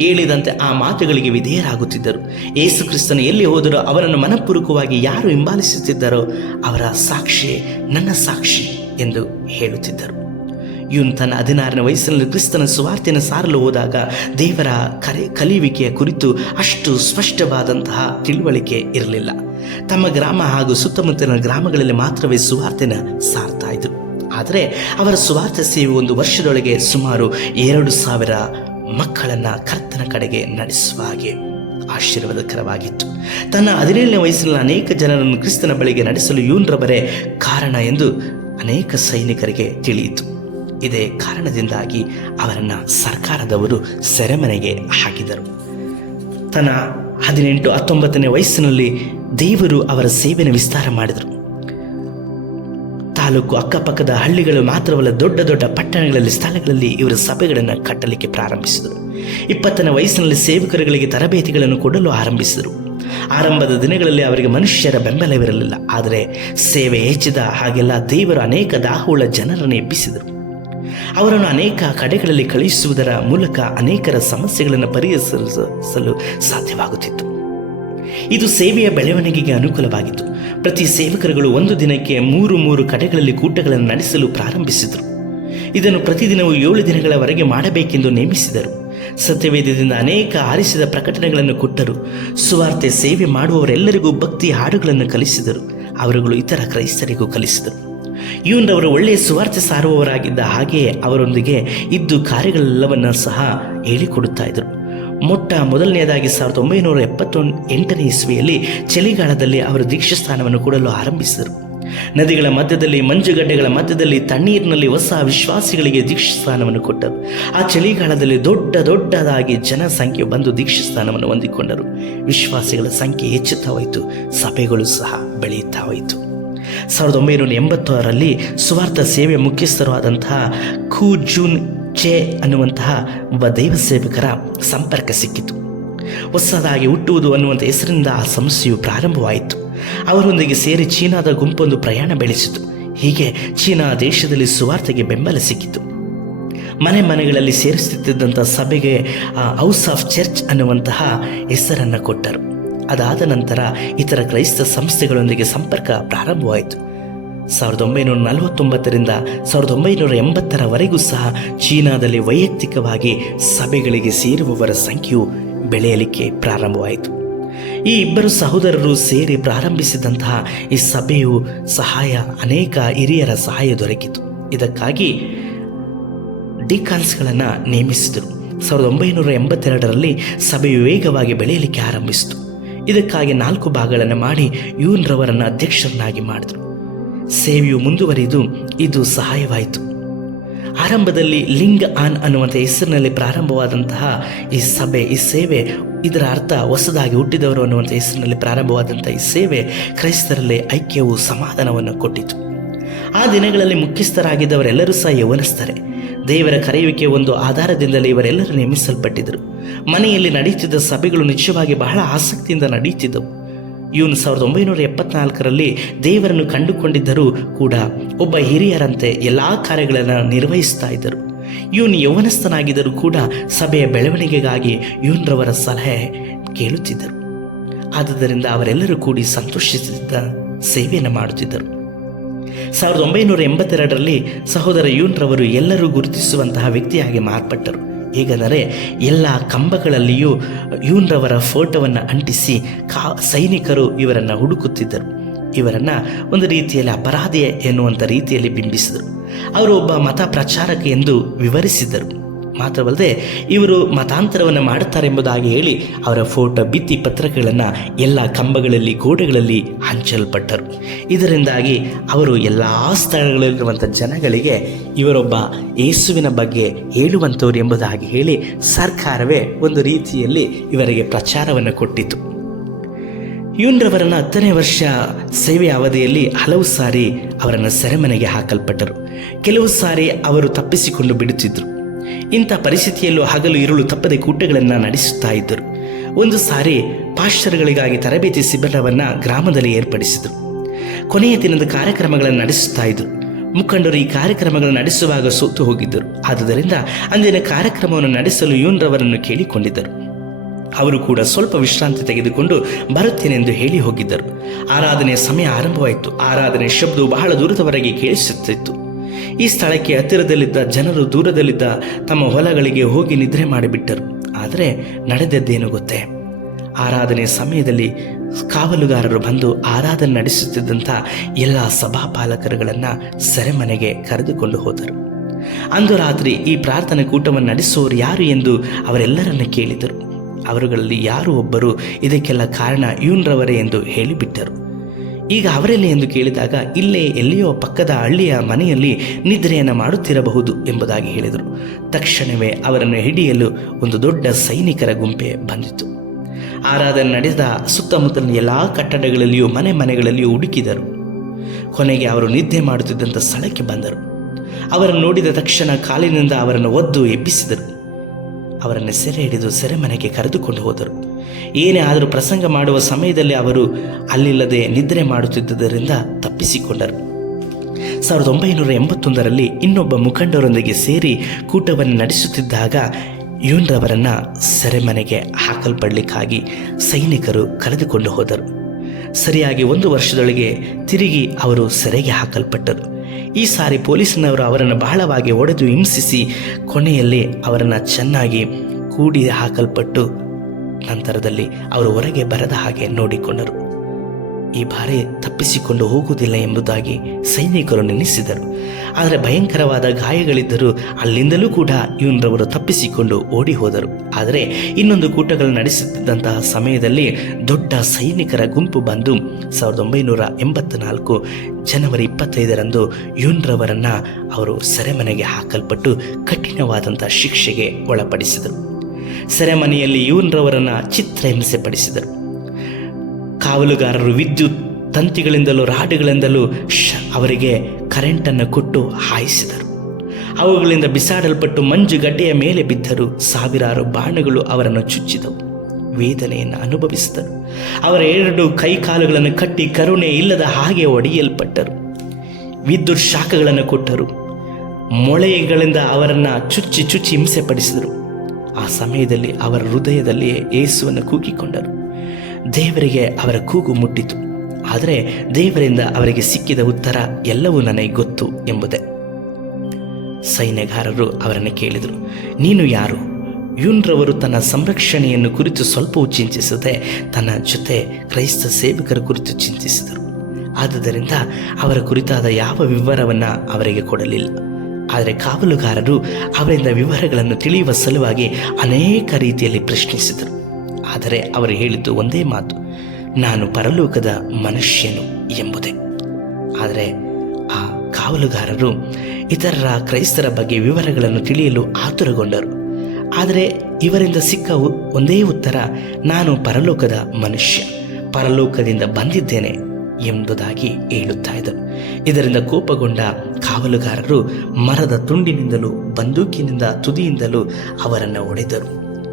ಹೇಳಿದಂತೆ ಆ ಮಾತುಗಳಿಗೆ ವಿಧೇಯರಾಗುತ್ತಿದ್ದರು. ಯೇಸು ಕ್ರಿಸ್ತನು ಎಲ್ಲಿ ಹೋದರೂ ಅವರನ್ನು ಮನಪೂರ್ವಕವಾಗಿ ಯಾರು ಹಿಂಬಾಲಿಸುತ್ತಿದ್ದರೋ ಅವರ ಸಾಕ್ಷಿಯೇ ನನ್ನ ಸಾಕ್ಷಿ ಎಂದು ಹೇಳುತ್ತಿದ್ದರು. ಇವನು ತನ್ನ 16ನೇ ವಯಸ್ಸಿನಲ್ಲಿ ಕ್ರಿಸ್ತನ ಸುವಾರ್ತೆಯನ್ನು ಸಾರಲು ಹೋದಾಗ ದೇವರ ಕಲಿಯುವಿಕೆಯ ಕುರಿತು ಅಷ್ಟು ಸ್ಪಷ್ಟವಾದಂತಹ ತಿಳುವಳಿಕೆ ಇರಲಿಲ್ಲ. ತಮ್ಮ ಗ್ರಾಮ ಹಾಗೂ ಸುತ್ತಮುತ್ತಲಿನ ಗ್ರಾಮಗಳಲ್ಲಿ ಮಾತ್ರವೇ ಸುವಾರ್ತೆನ ಸಾರ್ತಾ ಇದ್ರು. ಆದರೆ ಅವರ ಸುವಾರ್ತೆ ಸೇವೆ 1 ವರ್ಷದೊಳಗೆ ಸುಮಾರು 2,000 ಮಕ್ಕಳನ್ನು ಕರ್ತನ ಕಡೆಗೆ ನಡೆಸುವ ಹಾಗೆ ಆಶೀರ್ವಾದಕರವಾಗಿತ್ತು. ತನ್ನ 17ನೇ ವಯಸ್ಸಿನಲ್ಲಿ ಅನೇಕ ಜನರನ್ನು ಕ್ರಿಸ್ತನ ಬಳಿಗೆ ನಡೆಸಲು ಇವನರವರೇ ಕಾರಣ ಎಂದು ಅನೇಕ ಸೈನಿಕರಿಗೆ ತಿಳಿಯಿತು. ಇದೇ ಕಾರಣದಿಂದಾಗಿ ಅವರನ್ನು ಸರ್ಕಾರದವರು ಸೆರೆಮನೆಗೆ ಹಾಕಿದರು. ತನ್ನ 18-19ನೇ ವಯಸ್ಸಿನಲ್ಲಿ ದೇವರು ಅವರ ಸೇವೆಯನ್ನು ವಿಸ್ತಾರ ಮಾಡಿದರು. ತಾಲೂಕು ಅಕ್ಕಪಕ್ಕದ ಹಳ್ಳಿಗಳು ಮಾತ್ರವಲ್ಲ, ದೊಡ್ಡ ದೊಡ್ಡ ಪಟ್ಟಣಗಳಲ್ಲಿ ಸ್ಥಳಗಳಲ್ಲಿ ಇವರ ಸಭೆಗಳನ್ನು ಕಟ್ಟಲಿಕ್ಕೆ ಪ್ರಾರಂಭಿಸಿದರು. 20ನೇ ವಯಸ್ಸಿನಲ್ಲಿ ಸೇವಕರುಗಳಿಗೆ ತರಬೇತಿಗಳನ್ನು ಕೊಡಲು ಆರಂಭಿಸಿದರು. ಆರಂಭದ ದಿನಗಳಲ್ಲಿ ಅವರಿಗೆ ಮನುಷ್ಯರ ಬೆಂಬಲವಿರಲಿಲ್ಲ. ಆದರೆ ಸೇವೆ ಹೆಚ್ಚಿದ ಹಾಗೆಲ್ಲ ದೇವರು ಅನೇಕ ದಾಹವುಳ್ಳ ಜನರನ್ನು ಎಬ್ಬಿಸಿದರು. ಅವರನ್ನು ಅನೇಕ ಕಡೆಗಳಲ್ಲಿ ಕಳುಹಿಸುವುದರ ಮೂಲಕ ಅನೇಕರ ಸಮಸ್ಯೆಗಳನ್ನು ಪರಿಹರಿಸಲು ಸಾಧ್ಯವಾಗುತ್ತಿತ್ತು. ಇದು ಸೇವೆಯ ಬೆಳವಣಿಗೆಗೆ ಅನುಕೂಲವಾಗಿತ್ತು. ಪ್ರತಿ ಸೇವಕರುಗಳು ಒಂದು ದಿನಕ್ಕೆ 3 ಕಡೆಗಳಲ್ಲಿ ಕೂಟಗಳನ್ನು ನಡೆಸಲು ಪ್ರಾರಂಭಿಸಿದರು. ಇದನ್ನು ಪ್ರತಿದಿನವೂ 7 ದಿನಗಳವರೆಗೆ ಮಾಡಬೇಕೆಂದು ನೇಮಿಸಿದರು. ಸತ್ಯವೇದದಿಂದ ಅನೇಕ ಆರಿಸಿದ ಪ್ರಕಟಣೆಗಳನ್ನು ಕೊಟ್ಟರು. ಸುವಾರ್ತೆ ಸೇವೆ ಮಾಡುವವರೆಲ್ಲರಿಗೂ ಭಕ್ತಿ ಹಾಡುಗಳನ್ನು ಕಲಿಸಿದರು. ಅವರುಗಳು ಇತರ ಕ್ರೈಸ್ತರಿಗೂ ಕಲಿಸಿದರು. ಇವನವರು ಒಳ್ಳೆಯ ಸುವಾರ್ತೆ ಸಾರುವವರಾಗಿದ್ದ ಹಾಗೆಯೇ ಅವರೊಂದಿಗೆ ಇದ್ದು ಕಾರ್ಯಗಳೆಲ್ಲವನ್ನ ಸಹ ಹೇಳಿಕೊಡುತ್ತಾ ಇದ್ದರು. ಮೊದಲನೆಯದಾಗಿ 1978ನೇ ಇಸ್ವಿಯಲ್ಲಿ ಚಳಿಗಾಲದಲ್ಲಿ ಅವರು ದೀಕ್ಷಾಸ್ಥಾನವನ್ನು ಕೊಡಲು ಆರಂಭಿಸಿದರು. ನದಿಗಳ ಮಧ್ಯದಲ್ಲಿ, ಮಂಜುಗಡ್ಡೆಗಳ ಮಧ್ಯದಲ್ಲಿ, ತಣ್ಣೀರಿನಲ್ಲಿ ಹೊಸ ವಿಶ್ವಾಸಿಗಳಿಗೆ ದೀಕ್ಷಾಸ್ಥಾನವನ್ನು ಕೊಟ್ಟರು. ಆ ಚಳಿಗಾಲದಲ್ಲಿ ದೊಡ್ಡದಾಗಿ ಜನಸಂಖ್ಯೆ ಬಂದು ದೀಕ್ಷಾಸ್ಥಾನವನ್ನು ಹೊಂದಿಕೊಂಡರು. ವಿಶ್ವಾಸಿಗಳ ಸಂಖ್ಯೆ ಹೆಚ್ಚುತ್ತಾ ಹೋಯಿತು. ಸಭೆಗಳು ಸಹ ಬೆಳೆಯುತ್ತಾ ಹೋಯಿತು. 1986ರಲ್ಲಿ ಸುವಾರ್ಥ ಸೇವೆ ಮುಖ್ಯಸ್ಥರು ಆದಂತಹ ಖೂ ಜೂನ್ ಚೆ ಅನ್ನುವಂತಹ ಒಬ್ಬ ದೈವ ಸೇವಕರ ಸಂಪರ್ಕ ಸಿಕ್ಕಿತು. ಹೊಸದಾಗಿ ಹುಟ್ಟುವುದು ಅನ್ನುವಂಥ ಹೆಸರಿನಿಂದ ಆ ಸಂಸ್ಥೆಯು ಪ್ರಾರಂಭವಾಯಿತು. ಅವರೊಂದಿಗೆ ಸೇರಿ ಚೀನಾದ ಗುಂಪೊಂದು ಪ್ರಯಾಣ ಬೆಳೆಸಿತು. ಹೀಗೆ ಚೀನಾ ದೇಶದಲ್ಲಿ ಸುವಾರ್ತೆಗೆ ಬೆಂಬಲ ಸಿಕ್ಕಿತು. ಮನೆಗಳಲ್ಲಿ ಸೇರಿಸುತ್ತಿದ್ದಂಥ ಸಭೆಗೆ ಹೌಸ್ ಆಫ್ ಚರ್ಚ್ ಅನ್ನುವಂತಹ ಹೆಸರನ್ನು ಕೊಟ್ಟರು. ಅದಾದ ನಂತರ ಇತರ ಕ್ರೈಸ್ತ ಸಂಸ್ಥೆಗಳೊಂದಿಗೆ ಸಂಪರ್ಕ ಪ್ರಾರಂಭವಾಯಿತು. 1949ರಿಂದ 1980ರವರೆಗೂ ಸಹ ಚೀನಾದಲ್ಲಿ ವೈಯಕ್ತಿಕವಾಗಿ ಸಭೆಗಳಿಗೆ ಸೇರುವವರ ಸಂಖ್ಯೆಯು ಬೆಳೆಯಲಿಕ್ಕೆ ಪ್ರಾರಂಭವಾಯಿತು. ಈ ಇಬ್ಬರು ಸಹೋದರರು ಸೇರಿ ಪ್ರಾರಂಭಿಸಿದಂತಹ ಈ ಸಭೆಯು ಅನೇಕ ಹಿರಿಯರ ಸಹಾಯ ದೊರಕಿತು. ಇದಕ್ಕಾಗಿ ಡಿಕಾನ್ಸ್ಗಳನ್ನು ನೇಮಿಸಿದರು. 1982ರಲ್ಲಿ ಸಭೆಯು ವೇಗವಾಗಿ ಬೆಳೆಯಲಿಕ್ಕೆ ಆರಂಭಿಸಿತು. ಇದಕ್ಕಾಗಿ 4 ಭಾಗಗಳನ್ನು ಮಾಡಿ ಇವನರವರನ್ನು ಅಧ್ಯಕ್ಷರನ್ನಾಗಿ ಮಾಡಿದರು. ಸೇವೆಯು ಮುಂದುವರಿದು ಇದು ಸಹಾಯವಾಯಿತು. ಆರಂಭದಲ್ಲಿ ಲಿಂಗ್ ಆನ್ ಅನ್ನುವಂಥ ಹೆಸರಿನಲ್ಲಿ ಪ್ರಾರಂಭವಾದಂತಹ ಈ ಸೇವೆ, ಇದರ ಅರ್ಥ ಹೊಸದಾಗಿ ಹುಟ್ಟಿದವರು ಅನ್ನುವಂಥ ಹೆಸರಿನಲ್ಲಿ ಪ್ರಾರಂಭವಾದಂಥ ಈ ಸೇವೆ ಕ್ರೈಸ್ತರಲ್ಲಿ ಐಕ್ಯವು ಸಮಾಧಾನವನ್ನು ಕೊಟ್ಟಿತು. ಆ ದಿನಗಳಲ್ಲಿ ಮುಖ್ಯಸ್ಥರಾಗಿದ್ದವರೆಲ್ಲರೂ ಸಹ ಯೌವನಸ್ಥರೇ. ದೇವರ ಕರೆಯುವಿಕೆ ಒಂದು ಆಧಾರದಿಂದಲೇ ಇವರೆಲ್ಲರೂ ನೇಮಿಸಲ್ಪಟ್ಟಿದ್ದರು. ಮನೆಯಲ್ಲಿ ನಡೆಯುತ್ತಿದ್ದ ಸಭೆಗಳು ನಿಜವಾಗಿ ಬಹಳ ಆಸಕ್ತಿಯಿಂದ ನಡೆಯುತ್ತಿದ್ದವು. ಇವನು 1974ರಲ್ಲಿ ದೇವರನ್ನು ಕಂಡುಕೊಂಡಿದ್ದರೂ ಕೂಡ ಒಬ್ಬ ಹಿರಿಯರಂತೆ ಎಲ್ಲ ಕಾರ್ಯಗಳನ್ನು ನಿರ್ವಹಿಸ್ತಾ ಇದ್ದರು. ಇವನು ಯೌವನಸ್ಥನಾಗಿದ್ದರೂ ಕೂಡ ಸಭೆಯ ಬೆಳವಣಿಗೆಗಾಗಿ ಇವನರವರ ಸಲಹೆ ಕೇಳುತ್ತಿದ್ದರು. ಆದುದರಿಂದ ಅವರೆಲ್ಲರೂ ಕೂಡಿ ಸಂತೋಷಿಸಿದ್ದ ಸೇವೆಯನ್ನು ಮಾಡುತ್ತಿದ್ದರು. 1982ರಲ್ಲಿ ಸಹೋದರ ಇವನರವರು ಎಲ್ಲರೂ ಗುರುತಿಸುವಂತಹ ವ್ಯಕ್ತಿಯಾಗಿ ಮಾರ್ಪಟ್ಟರು. ಹೇಗೆಂದರೆ ಎಲ್ಲ ಕಂಬಗಳಲ್ಲಿಯೂ ಇವನರವರ ಫೋಟೋವನ್ನು ಅಂಟಿಸಿ ಸೈನಿಕರು ಇವರನ್ನು ಹುಡುಕುತ್ತಿದ್ದರು. ಇವರನ್ನು ಒಂದು ರೀತಿಯಲ್ಲಿ ಅಪರಾಧಿ ಎನ್ನುವಂಥ ರೀತಿಯಲ್ಲಿ ಬಿಂಬಿಸಿದರು. ಅವರು ಒಬ್ಬ ಮತ ಪ್ರಚಾರಕ ಎಂದು ವಿವರಿಸಿದರು. ಮಾತ್ರವಲ್ಲದೆ ಇವರು ಮತಾಂತರವನ್ನು ಮಾಡುತ್ತಾರೆಂಬುದಾಗಿ ಹೇಳಿ ಅವರ ಫೋಟೋ ಭಿತ್ತಿ ಪತ್ರಗಳನ್ನು ಎಲ್ಲ ಕಂಬಗಳಲ್ಲಿ, ಗೋಡೆಗಳಲ್ಲಿ ಹಂಚಲ್ಪಟ್ಟರು. ಇದರಿಂದಾಗಿ ಅವರು ಎಲ್ಲ ಸ್ಥಳಗಳಲ್ಲಿರುವಂಥ ಜನಗಳಿಗೆ ಇವರೊಬ್ಬ ಯೇಸುವಿನ ಬಗ್ಗೆ ಹೇಳುವಂಥವ್ರು ಎಂಬುದಾಗಿ ಹೇಳಿ ಸರ್ಕಾರವೇ ಒಂದು ರೀತಿಯಲ್ಲಿ ಇವರಿಗೆ ಪ್ರಚಾರವನ್ನು ಕೊಟ್ಟಿತು. ಇವನರವರನ್ನು 10ನೇ ವರ್ಷ ಸೇವೆಯ ಅವಧಿಯಲ್ಲಿ ಹಲವು ಸಾರಿ ಅವರನ್ನು ಸೆರೆಮನೆಗೆ ಹಾಕಲ್ಪಟ್ಟರು. ಕೆಲವು ಸಾರಿ ಅವರು ತಪ್ಪಿಸಿಕೊಂಡು ಬಿಡುತ್ತಿದ್ದರು. ಇಂಥ ಪರಿಸ್ಥಿತಿಯಲ್ಲೂ ಹಗಲು ಇರುಳು ತಪ್ಪದೆ ಕೂಟಗಳನ್ನು ನಡೆಸುತ್ತಾ ಇದ್ದರು. ಒಂದು ಸಾರಿ ಪಾಶ್ಚರ್ಗಳಿಗಾಗಿ ತರಬೇತಿ ಶಿಬಿರವನ್ನು ಗ್ರಾಮದಲ್ಲಿ ಏರ್ಪಡಿಸಿದರು. ಕೊನೆಯ ದಿನದ ಕಾರ್ಯಕ್ರಮಗಳನ್ನು ನಡೆಸುತ್ತಾ ಇದ್ದರು. ಮುಖಂಡರು ಈ ಕಾರ್ಯಕ್ರಮಗಳನ್ನು ನಡೆಸುವಾಗ ಸೋತು ಹೋಗಿದ್ದರು. ಆದುದರಿಂದ ಅಂದಿನ ಕಾರ್ಯಕ್ರಮವನ್ನು ನಡೆಸಲು ಯೂನ್ರವರನ್ನು ಕೇಳಿಕೊಂಡಿದ್ದರು. ಅವರು ಕೂಡ ಸ್ವಲ್ಪ ವಿಶ್ರಾಂತಿ ತೆಗೆದುಕೊಂಡು ಬರುತ್ತೇನೆಂದು ಹೇಳಿ ಹೋಗಿದ್ದರು. ಆರಾಧನೆಯ ಸಮಯ ಆರಂಭವಾಯಿತು. ಆರಾಧನೆ ಶಬ್ದವು ಬಹಳ ದೂರದವರೆಗೆ ಕೇಳಿಸುತ್ತಿತ್ತು. ಈ ಸ್ಥಳಕ್ಕೆ ಹತ್ತಿರದಲ್ಲಿದ್ದ ಜನರು ದೂರದಲ್ಲಿದ್ದ ತಮ್ಮ ಹೊಲಗಳಿಗೆ ಹೋಗಿ ನಿದ್ರೆ ಮಾಡಿಬಿಟ್ಟರು. ಆದರೆ ನಡೆದದ್ದೇನು ಗೊತ್ತೇ? ಆರಾಧನೆಯ ಸಮಯದಲ್ಲಿ ಕಾವಲುಗಾರರು ಬಂದು ಆರಾಧನೆ ನಡೆಸುತ್ತಿದ್ದಂಥ ಎಲ್ಲ ಸಭಾಪಾಲಕರುಗಳನ್ನು ಸೆರೆಮನೆಗೆ ಕರೆದುಕೊಂಡು ಹೋದರು. ಅಂದು ರಾತ್ರಿ ಈ ಪ್ರಾರ್ಥನೆ ಕೂಟವನ್ನು ನಡೆಸುವವರು ಯಾರು ಎಂದು ಅವರೆಲ್ಲರನ್ನು ಕೇಳಿದರು. ಅವರುಗಳಲ್ಲಿ ಯಾರು ಒಬ್ಬರು ಇದಕ್ಕೆಲ್ಲ ಕಾರಣ ಯೂನ್ರವರೇ ಎಂದು ಹೇಳಿಬಿಟ್ಟರು. ಈಗ ಅವರೆಲ್ಲ ಎಂದು ಕೇಳಿದಾಗ ಇಲ್ಲೇ ಎಲ್ಲಿಯೋ ಪಕ್ಕದ ಹಳ್ಳಿಯ ಮನೆಯಲ್ಲಿ ನಿದ್ರೆಯನ್ನು ಮಾಡುತ್ತಿರಬಹುದು ಎಂಬುದಾಗಿ ಹೇಳಿದರು. ತಕ್ಷಣವೇ ಅವರನ್ನು ಹಿಡಿಯಲು ಒಂದು ದೊಡ್ಡ ಸೈನಿಕರ ಗುಂಪೆ ಬಂದಿತು. ಆರಾಧನೆ ನಡೆದ ಸುತ್ತಮುತ್ತಲಿನ ಎಲ್ಲ ಕಟ್ಟಡಗಳಲ್ಲಿಯೂ ಮನೆಗಳಲ್ಲಿಯೂ ಹುಡುಕಿದರು. ಕೊನೆಗೆ ಅವರು ನಿದ್ದೆ ಮಾಡುತ್ತಿದ್ದಂಥ ಸ್ಥಳಕ್ಕೆ ಬಂದರು. ಅವರನ್ನು ನೋಡಿದ ತಕ್ಷಣ ಕಾಲಿನಿಂದ ಅವರನ್ನು ಒದ್ದು ಎಬ್ಬಿಸಿದರು. ಅವರನ್ನು ಸೆರೆ ಹಿಡಿದು ಸೆರೆಮನೆಗೆ ಕರೆದುಕೊಂಡು ಹೋದರು. ಏನೇ ಆದರೂ ಪ್ರಸಂಗ ಮಾಡುವ ಸಮಯದಲ್ಲಿ ಅವರು ಅಲ್ಲಿಲ್ಲದೆ ನಿದ್ರೆ ಮಾಡುತ್ತಿದ್ದುದರಿಂದ ತಪ್ಪಿಸಿಕೊಂಡರು. 1981ರಲ್ಲಿ ಇನ್ನೊಬ್ಬ ಮುಖಂಡರೊಂದಿಗೆ ಸೇರಿ ಕೂಟವನ್ನು ನಡೆಸುತ್ತಿದ್ದಾಗ ಯೂನ್ರವರನ್ನು ಸೆರೆಮನೆಗೆ ಹಾಕಲ್ಪಡಲಿಕ್ಕಾಗಿ ಸೈನಿಕರು ಕರೆದುಕೊಂಡು ಹೋದರು. ಸರಿಯಾಗಿ 1 ವರ್ಷದೊಳಗೆ ತಿರುಗಿ ಅವರು ಸೆರೆಗೆ ಹಾಕಲ್ಪಟ್ಟರು. ಈ ಸಾರಿ ಪೊಲೀಸನವರು ಅವರನ್ನು ಬಹಳವಾಗಿ ಹೊಡೆದು ಹಿಂಸಿಸಿ ಕೊನೆಯಲ್ಲಿ ಅವರನ್ನು ಚೆನ್ನಾಗಿ ಕೂಡಿ ಹಾಕಲ್ಪಟ್ಟು ನಂತರದಲ್ಲಿ ಅವರು ಹೊರಗೆ ಬರದ ಹಾಗೆ ನೋಡಿಕೊಂಡರು. ಈ ಬಾರಿ ತಪ್ಪಿಸಿಕೊಂಡು ಹೋಗುವುದಿಲ್ಲ ಎಂಬುದಾಗಿ ಸೈನಿಕರು ನೆನೆಸಿದರು. ಆದರೆ ಭಯಂಕರವಾದ ಗಾಯಗಳಿದ್ದರೂ ಅಲ್ಲಿಂದಲೂ ಕೂಡ ಯೂನ್ರವರು ತಪ್ಪಿಸಿಕೊಂಡು ಓಡಿ ಹೋದರು. ಆದರೆ ಇನ್ನೊಂದು ಕೂಟಗಳು ನಡೆಸುತ್ತಿದ್ದಂತಹ ಸಮಯದಲ್ಲಿ ದೊಡ್ಡ ಸೈನಿಕರ ಗುಂಪು ಬಂದು 1984 ಜನವರಿ 25ರಂದು ಯೂನ್ರವರನ್ನು ಅವರು ಸೆರೆಮನೆಗೆ ಹಾಕಲ್ಪಟ್ಟು ಕಠಿಣವಾದಂಥ ಶಿಕ್ಷೆಗೆ ಒಳಪಡಿಸಿದರು. ಸೆರೆಮನೆಯಲ್ಲಿ ಯೂನ್ರವರನ್ನು ಚಿತ್ರಹಿಂಸೆ ಪಡಿಸಿದರು. ಕಾವಲುಗಾರರು ವಿದ್ಯುತ್ ತಂತಿಗಳಿಂದಲೂ ರಾಡುಗಳಿಂದಲೂ ಅವರಿಗೆ ಕರೆಂಟನ್ನು ಕೊಟ್ಟು ಹಾಯಿಸಿದರು. ಅವುಗಳಿಂದ ಬಿಸಾಡಲ್ಪಟ್ಟು ಮಂಜುಗಡ್ಡೆಯ ಮೇಲೆ ಬಿದ್ದರು. ಸಾವಿರಾರು ಬಾಣಗಳು ಅವರನ್ನು ಚುಚ್ಚಿದವು. ವೇದನೆಯನ್ನು ಅನುಭವಿಸಿದರು. ಅವರ 2 ಕೈಕಾಲುಗಳನ್ನು ಕಟ್ಟಿ ಕರುಣೆ ಇಲ್ಲದ ಹಾಗೆ ಒಡೆಯಲ್ಪಟ್ಟರು. ವಿದ್ಯುತ್ ಶಾಖಗಳನ್ನು ಕೊಟ್ಟರು. ಮೊಳೆಗಳಿಂದ ಅವರನ್ನು ಚುಚ್ಚಿ ಹಿಂಸೆ ಪಡಿಸಿದರು. ಆ ಸಮಯದಲ್ಲಿ ಅವರ ಹೃದಯದಲ್ಲಿಯೇ ಯೇಸುವನ್ನು ಕೂಗಿಕೊಂಡರು. ದೇವರಿಗೆ ಅವರ ಕೂಗು ಮುಟ್ಟಿತು. ಆದರೆ ದೇವರಿಂದ ಅವರಿಗೆ ಸಿಕ್ಕಿದ ಉತ್ತರ ಎಲ್ಲವೂ ನನಗೆ ಗೊತ್ತು ಎಂಬುದೇ. ಸೈನ್ಯಗಾರರು ಅವರನ್ನು ಕೇಳಿದರು, ನೀನು ಯಾರು? ಯೂನ್ರವರು ತನ್ನ ಸಂರಕ್ಷಣೆಯನ್ನು ಕುರಿತು ಸ್ವಲ್ಪವೂ ಚಿಂತಿಸದೆ ತನ್ನ ಜೊತೆ ಕ್ರೈಸ್ತ ಸೇವಕರ ಕುರಿತು ಚಿಂತಿಸಿದರು. ಆದುದರಿಂದ ಅವರ ಕುರಿತಾದ ಯಾವ ವಿವರವನ್ನು ಅವರಿಗೆ ಕೊಡಲಿಲ್ಲ. ಆದರೆ ಕಾವಲುಗಾರರು ಅವರಿಂದ ವಿವರಗಳನ್ನು ತಿಳಿಯುವ ಸಲುವಾಗಿ ಅನೇಕ ರೀತಿಯಲ್ಲಿ ಪ್ರಶ್ನಿಸಿದರು. ಆದರೆ ಅವರು ಹೇಳಿದ್ದು ಒಂದೇ ಮಾತು, ನಾನು ಪರಲೋಕದ ಮನುಷ್ಯನು ಎಂಬುದೇ. ಆದರೆ ಆ ಕಾವಲುಗಾರರು ಇತರರ ಕ್ರೈಸ್ತರ ಬಗ್ಗೆ ವಿವರಗಳನ್ನು ತಿಳಿಯಲು ಆತುರಗೊಂಡರು. ಆದರೆ ಇವರಿಂದ ಸಿಕ್ಕ ಒಂದೇ ಉತ್ತರ, ನಾನು ಪರಲೋಕದ ಮನುಷ್ಯ, ಪರಲೋಕದಿಂದ ಬಂದಿದ್ದೇನೆ ಎಂಬುದಾಗಿ ಹೇಳುತ್ತಾ ಇದ್ದರು. ಇದರಿಂದ ಕೋಪಗೊಂಡ ಕಾವಲುಗಾರರು ಮರದ ತುಂಡಿನಿಂದಲೂ ಬಂದೂಕಿನಿಂದ ತುದಿಯಿಂದಲೂ ಅವರನ್ನು ಹೊಡೆದರು.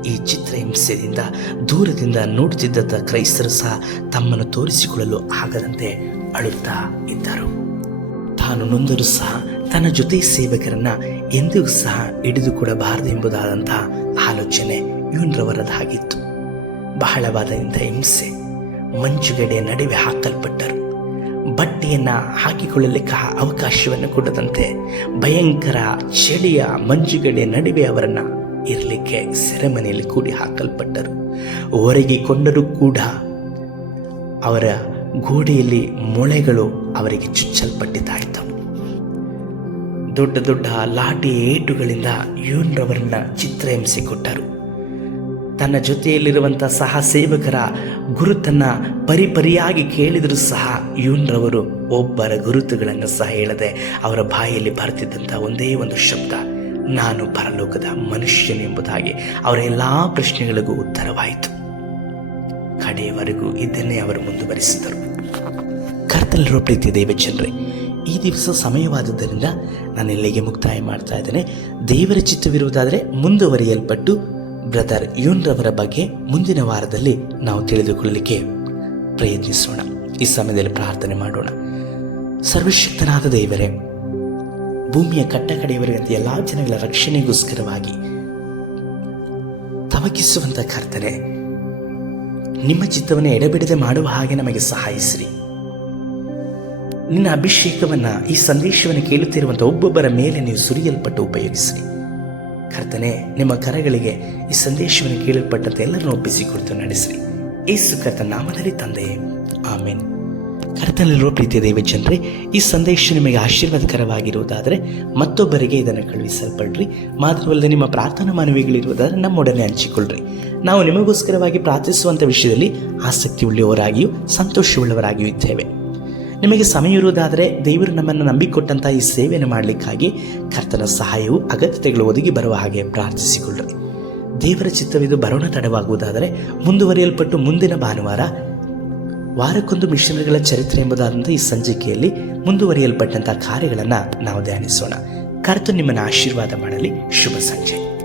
ಈ ಚಿತ್ರಹಿಂಸೆಯಿಂದ ದೂರದಿಂದ ನೋಡುತ್ತಿದ್ದ ಕ್ರೈಸ್ತರು ಸಹ ತಮ್ಮನ್ನು ತೋರಿಸಿಕೊಳ್ಳಲು ಆಗದಂತೆ ಅಳುತ್ತಾ ಇದ್ದರು. ತಾನು ನೊಂದರೂ ಸಹ ತನ್ನ ಜೊತೆ ಸೇವಕರನ್ನ ಎಂದಿಗೂ ಸಹ ಹಿಡಿದುಕೊಡಬಾರದು ಎಂಬುದಾದಂಥ ಆಲೋಚನೆ ಯೂನ್ರವರದಾಗಿತ್ತು. ಬಹಳವಾದ ಹಿಂಸೆ. ಮಂಜುಗಡ್ಡೆಯ ನಡುವೆ ಹಾಕಲ್ಪಟ್ಟರು. ಬಟ್ಟೆಯನ್ನು ಹಾಕಿಕೊಳ್ಳಲಿಕ್ಕೆ ಅವಕಾಶವನ್ನು ಕೊಡದಂತೆ ಭಯಂಕರ ಚಳಿಯ ಮಂಜುಗಡ್ಡೆಯ ನಡುವೆ ಅವರನ್ನು ಇರಲಿಕ್ಕೆ ಸೆರೆಮನೆಯಲ್ಲಿ ಕೂಡಿ ಹಾಕಲ್ಪಟ್ಟರು. ಹೊರಗೆ ಕೊಂಡರೂ ಕೂಡ ಅವರ ಗೋಡೆಯಲ್ಲಿ ಮೊಳೆಗಳು ಅವರಿಗೆ ಚುಚ್ಚಲ್ಪಟ್ಟಿದ್ದಾಯಿತು. ದೊಡ್ಡ ದೊಡ್ಡ ಲಾಠಿ ಏಟುಗಳಿಂದ ಯೂನ್ರವರನ್ನ ಚಿತ್ರಹಿಂಸೆ ಕೊಟ್ಟರು. ತನ್ನ ಜೊತೆಯಲ್ಲಿರುವಂಥ ಸಹ ಸೇವಕರ ಗುರುತನ್ನು ಪರಿಪರಿಯಾಗಿ ಕೇಳಿದರೂ ಸಹ ಯೂನ್ರವರು ಒಬ್ಬರ ಗುರುತುಗಳನ್ನು ಸಹ ಹೇಳದೆ ಅವರ ಬಾಯಲ್ಲಿ ಬರುತ್ತಿದ್ದಂಥ ಒಂದೇ ಒಂದು ಶಬ್ದ, ನಾನು ಪರಲೋಕದ ಮನುಷ್ಯನೆಂಬುದಾಗಿ ಅವರ ಎಲ್ಲ ಪ್ರಶ್ನೆಗಳಿಗೂ ಉತ್ತರವಾಯಿತು. ಕಡೆಯವರೆಗೂ ಇದನ್ನೇ ಅವರು ಮುಂದುವರಿಸಿದರು. ಕರ್ತನಲ್ಲಿರುವ ಪ್ರೀತಿಯ ದೇವಜನರೇ, ಈ ದಿವಸ ಸಮಯವಾದುದರಿಂದ ನಾನು ಇಲ್ಲಿಗೆ ಮುಕ್ತಾಯ ಮಾಡ್ತಾ ಇದ್ದೇನೆ. ದೇವರ ಚಿತ್ತವಿರುವುದಾದರೆ ಮುಂದುವರಿಯಲ್ಪಟ್ಟು ಬ್ರದರ್ ಯೂನ್ರವರ ಬಗ್ಗೆ ಮುಂದಿನ ವಾರದಲ್ಲಿ ನಾವು ತಿಳಿದುಕೊಳ್ಳಲಿಕ್ಕೆ ಪ್ರಯತ್ನಿಸೋಣ. ಈ ಸಮಯದಲ್ಲಿ ಪ್ರಾರ್ಥನೆ ಮಾಡೋಣ. ಸರ್ವಶಕ್ತನಾದ ದೇವರೇ, ಭೂಮಿಯ ಕಟ್ಟಕಡೆಯವರೆಗೆ ಎಲ್ಲ ಜನಗಳ ರಕ್ಷಣೆಗೋಸ್ಕರವಾಗಿ ತವಕಿಸುವಂಥ ಕರ್ತನೆ, ನಿಮ್ಮ ಚಿತ್ತವನ್ನು ಎಡೆಬಿಡದೆ ಮಾಡುವ ಹಾಗೆ ನಮಗೆ ಸಹಾಯಿಸಿರಿ. ನಿನ್ನ ಅಭಿಷೇಕವನ್ನು, ಈ ಸಂದೇಶವನ್ನು ಕೇಳುತ್ತಿರುವಂಥ ಒಬ್ಬೊಬ್ಬರ ಮೇಲೆ ನೀವು ಸುರಿಯಲ್ಪಟ್ಟು ಉಪಯೋಗಿಸಿರಿ ಕರ್ತನೆ. ನಿಮ್ಮ ಕರಗಳಿಗೆ ಈ ಸಂದೇಶವನ್ನು ಕೇಳಲ್ಪಟ್ಟಂತೆ ಎಲ್ಲರನ್ನು ಒಪ್ಪಿಸಿಕೊಡ್ತು ನಡೆಸಿರಿ. ಯೇಸು ಕರ್ತನ ನಾಮದಲ್ಲಿ ತಂದೆಯೇ, ಆಮೇನ್. ಕರ್ತನಲ್ಲಿರುವ ಪ್ರೀತಿಯ ದೇವಜನರೇ, ಈ ಸಂದೇಶ ನಿಮಗೆ ಆಶೀರ್ವಾದಕರವಾಗಿರುವುದಾದರೆ ಮತ್ತೊಬ್ಬರಿಗೆ ಇದನ್ನು ಕಳುಹಿಸಲ್ಪಡ್ರಿ. ಮಾತ್ರವಲ್ಲದೆ ನಿಮ್ಮ ಪ್ರಾರ್ಥನಾ ಮನವಿಗಳಿರುವುದಾದರೆ ನಮ್ಮೊಡನೆ ಹಂಚಿಕೊಳ್ಳ್ರಿ. ನಾವು ನಿಮಗೋಸ್ಕರವಾಗಿ ಪ್ರಾರ್ಥಿಸುವಂಥ ವಿಷಯದಲ್ಲಿ ಆಸಕ್ತಿ ಉಳ್ಳವರಾಗಿಯೂ ಸಂತೋಷವುಳ್ಳವರಾಗಿಯೂ ಇದ್ದೇವೆ. ನಿಮಗೆ ಸಮಯ ಇರುವುದಾದರೆ ದೇವರು ನಮ್ಮನ್ನು ನಂಬಿಕೊಟ್ಟಂಥ ಈ ಸೇವೆಯನ್ನು ಮಾಡಲಿಕ್ಕಾಗಿ ಕರ್ತನ ಸಹಾಯವು ಅಗತ್ಯತೆಗಳು ಒದಗಿ ಬರುವ ಹಾಗೆ ಪ್ರಾರ್ಥಿಸಿಕೊಳ್ಳ್ರಿ. ದೇವರ ಚಿತ್ತವಿದು ಬರೋಣ ತಡವಾಗುವುದಾದರೆ ಮುಂದುವರಿಯಲ್ಪಟ್ಟು ಮುಂದಿನ ಭಾನುವಾರ ವಾರಕ್ಕೊಂದು ಮಿಷನರಿಗಳ ಚರಿತ್ರೆ ಎಂಬುದಾದಂಥ ಈ ಸಂಚಿಕೆಯಲ್ಲಿ ಮುಂದುವರಿಯಲ್ಪಟ್ಟಂಥ ಕಾರ್ಯಗಳನ್ನು ನಾವು ಧ್ಯಾನಿಸೋಣ. ಕರ್ತನು ನಿಮ್ಮನ್ನು ಆಶೀರ್ವಾದ ಮಾಡಲಿ. ಶುಭ ಸಂಜೆ.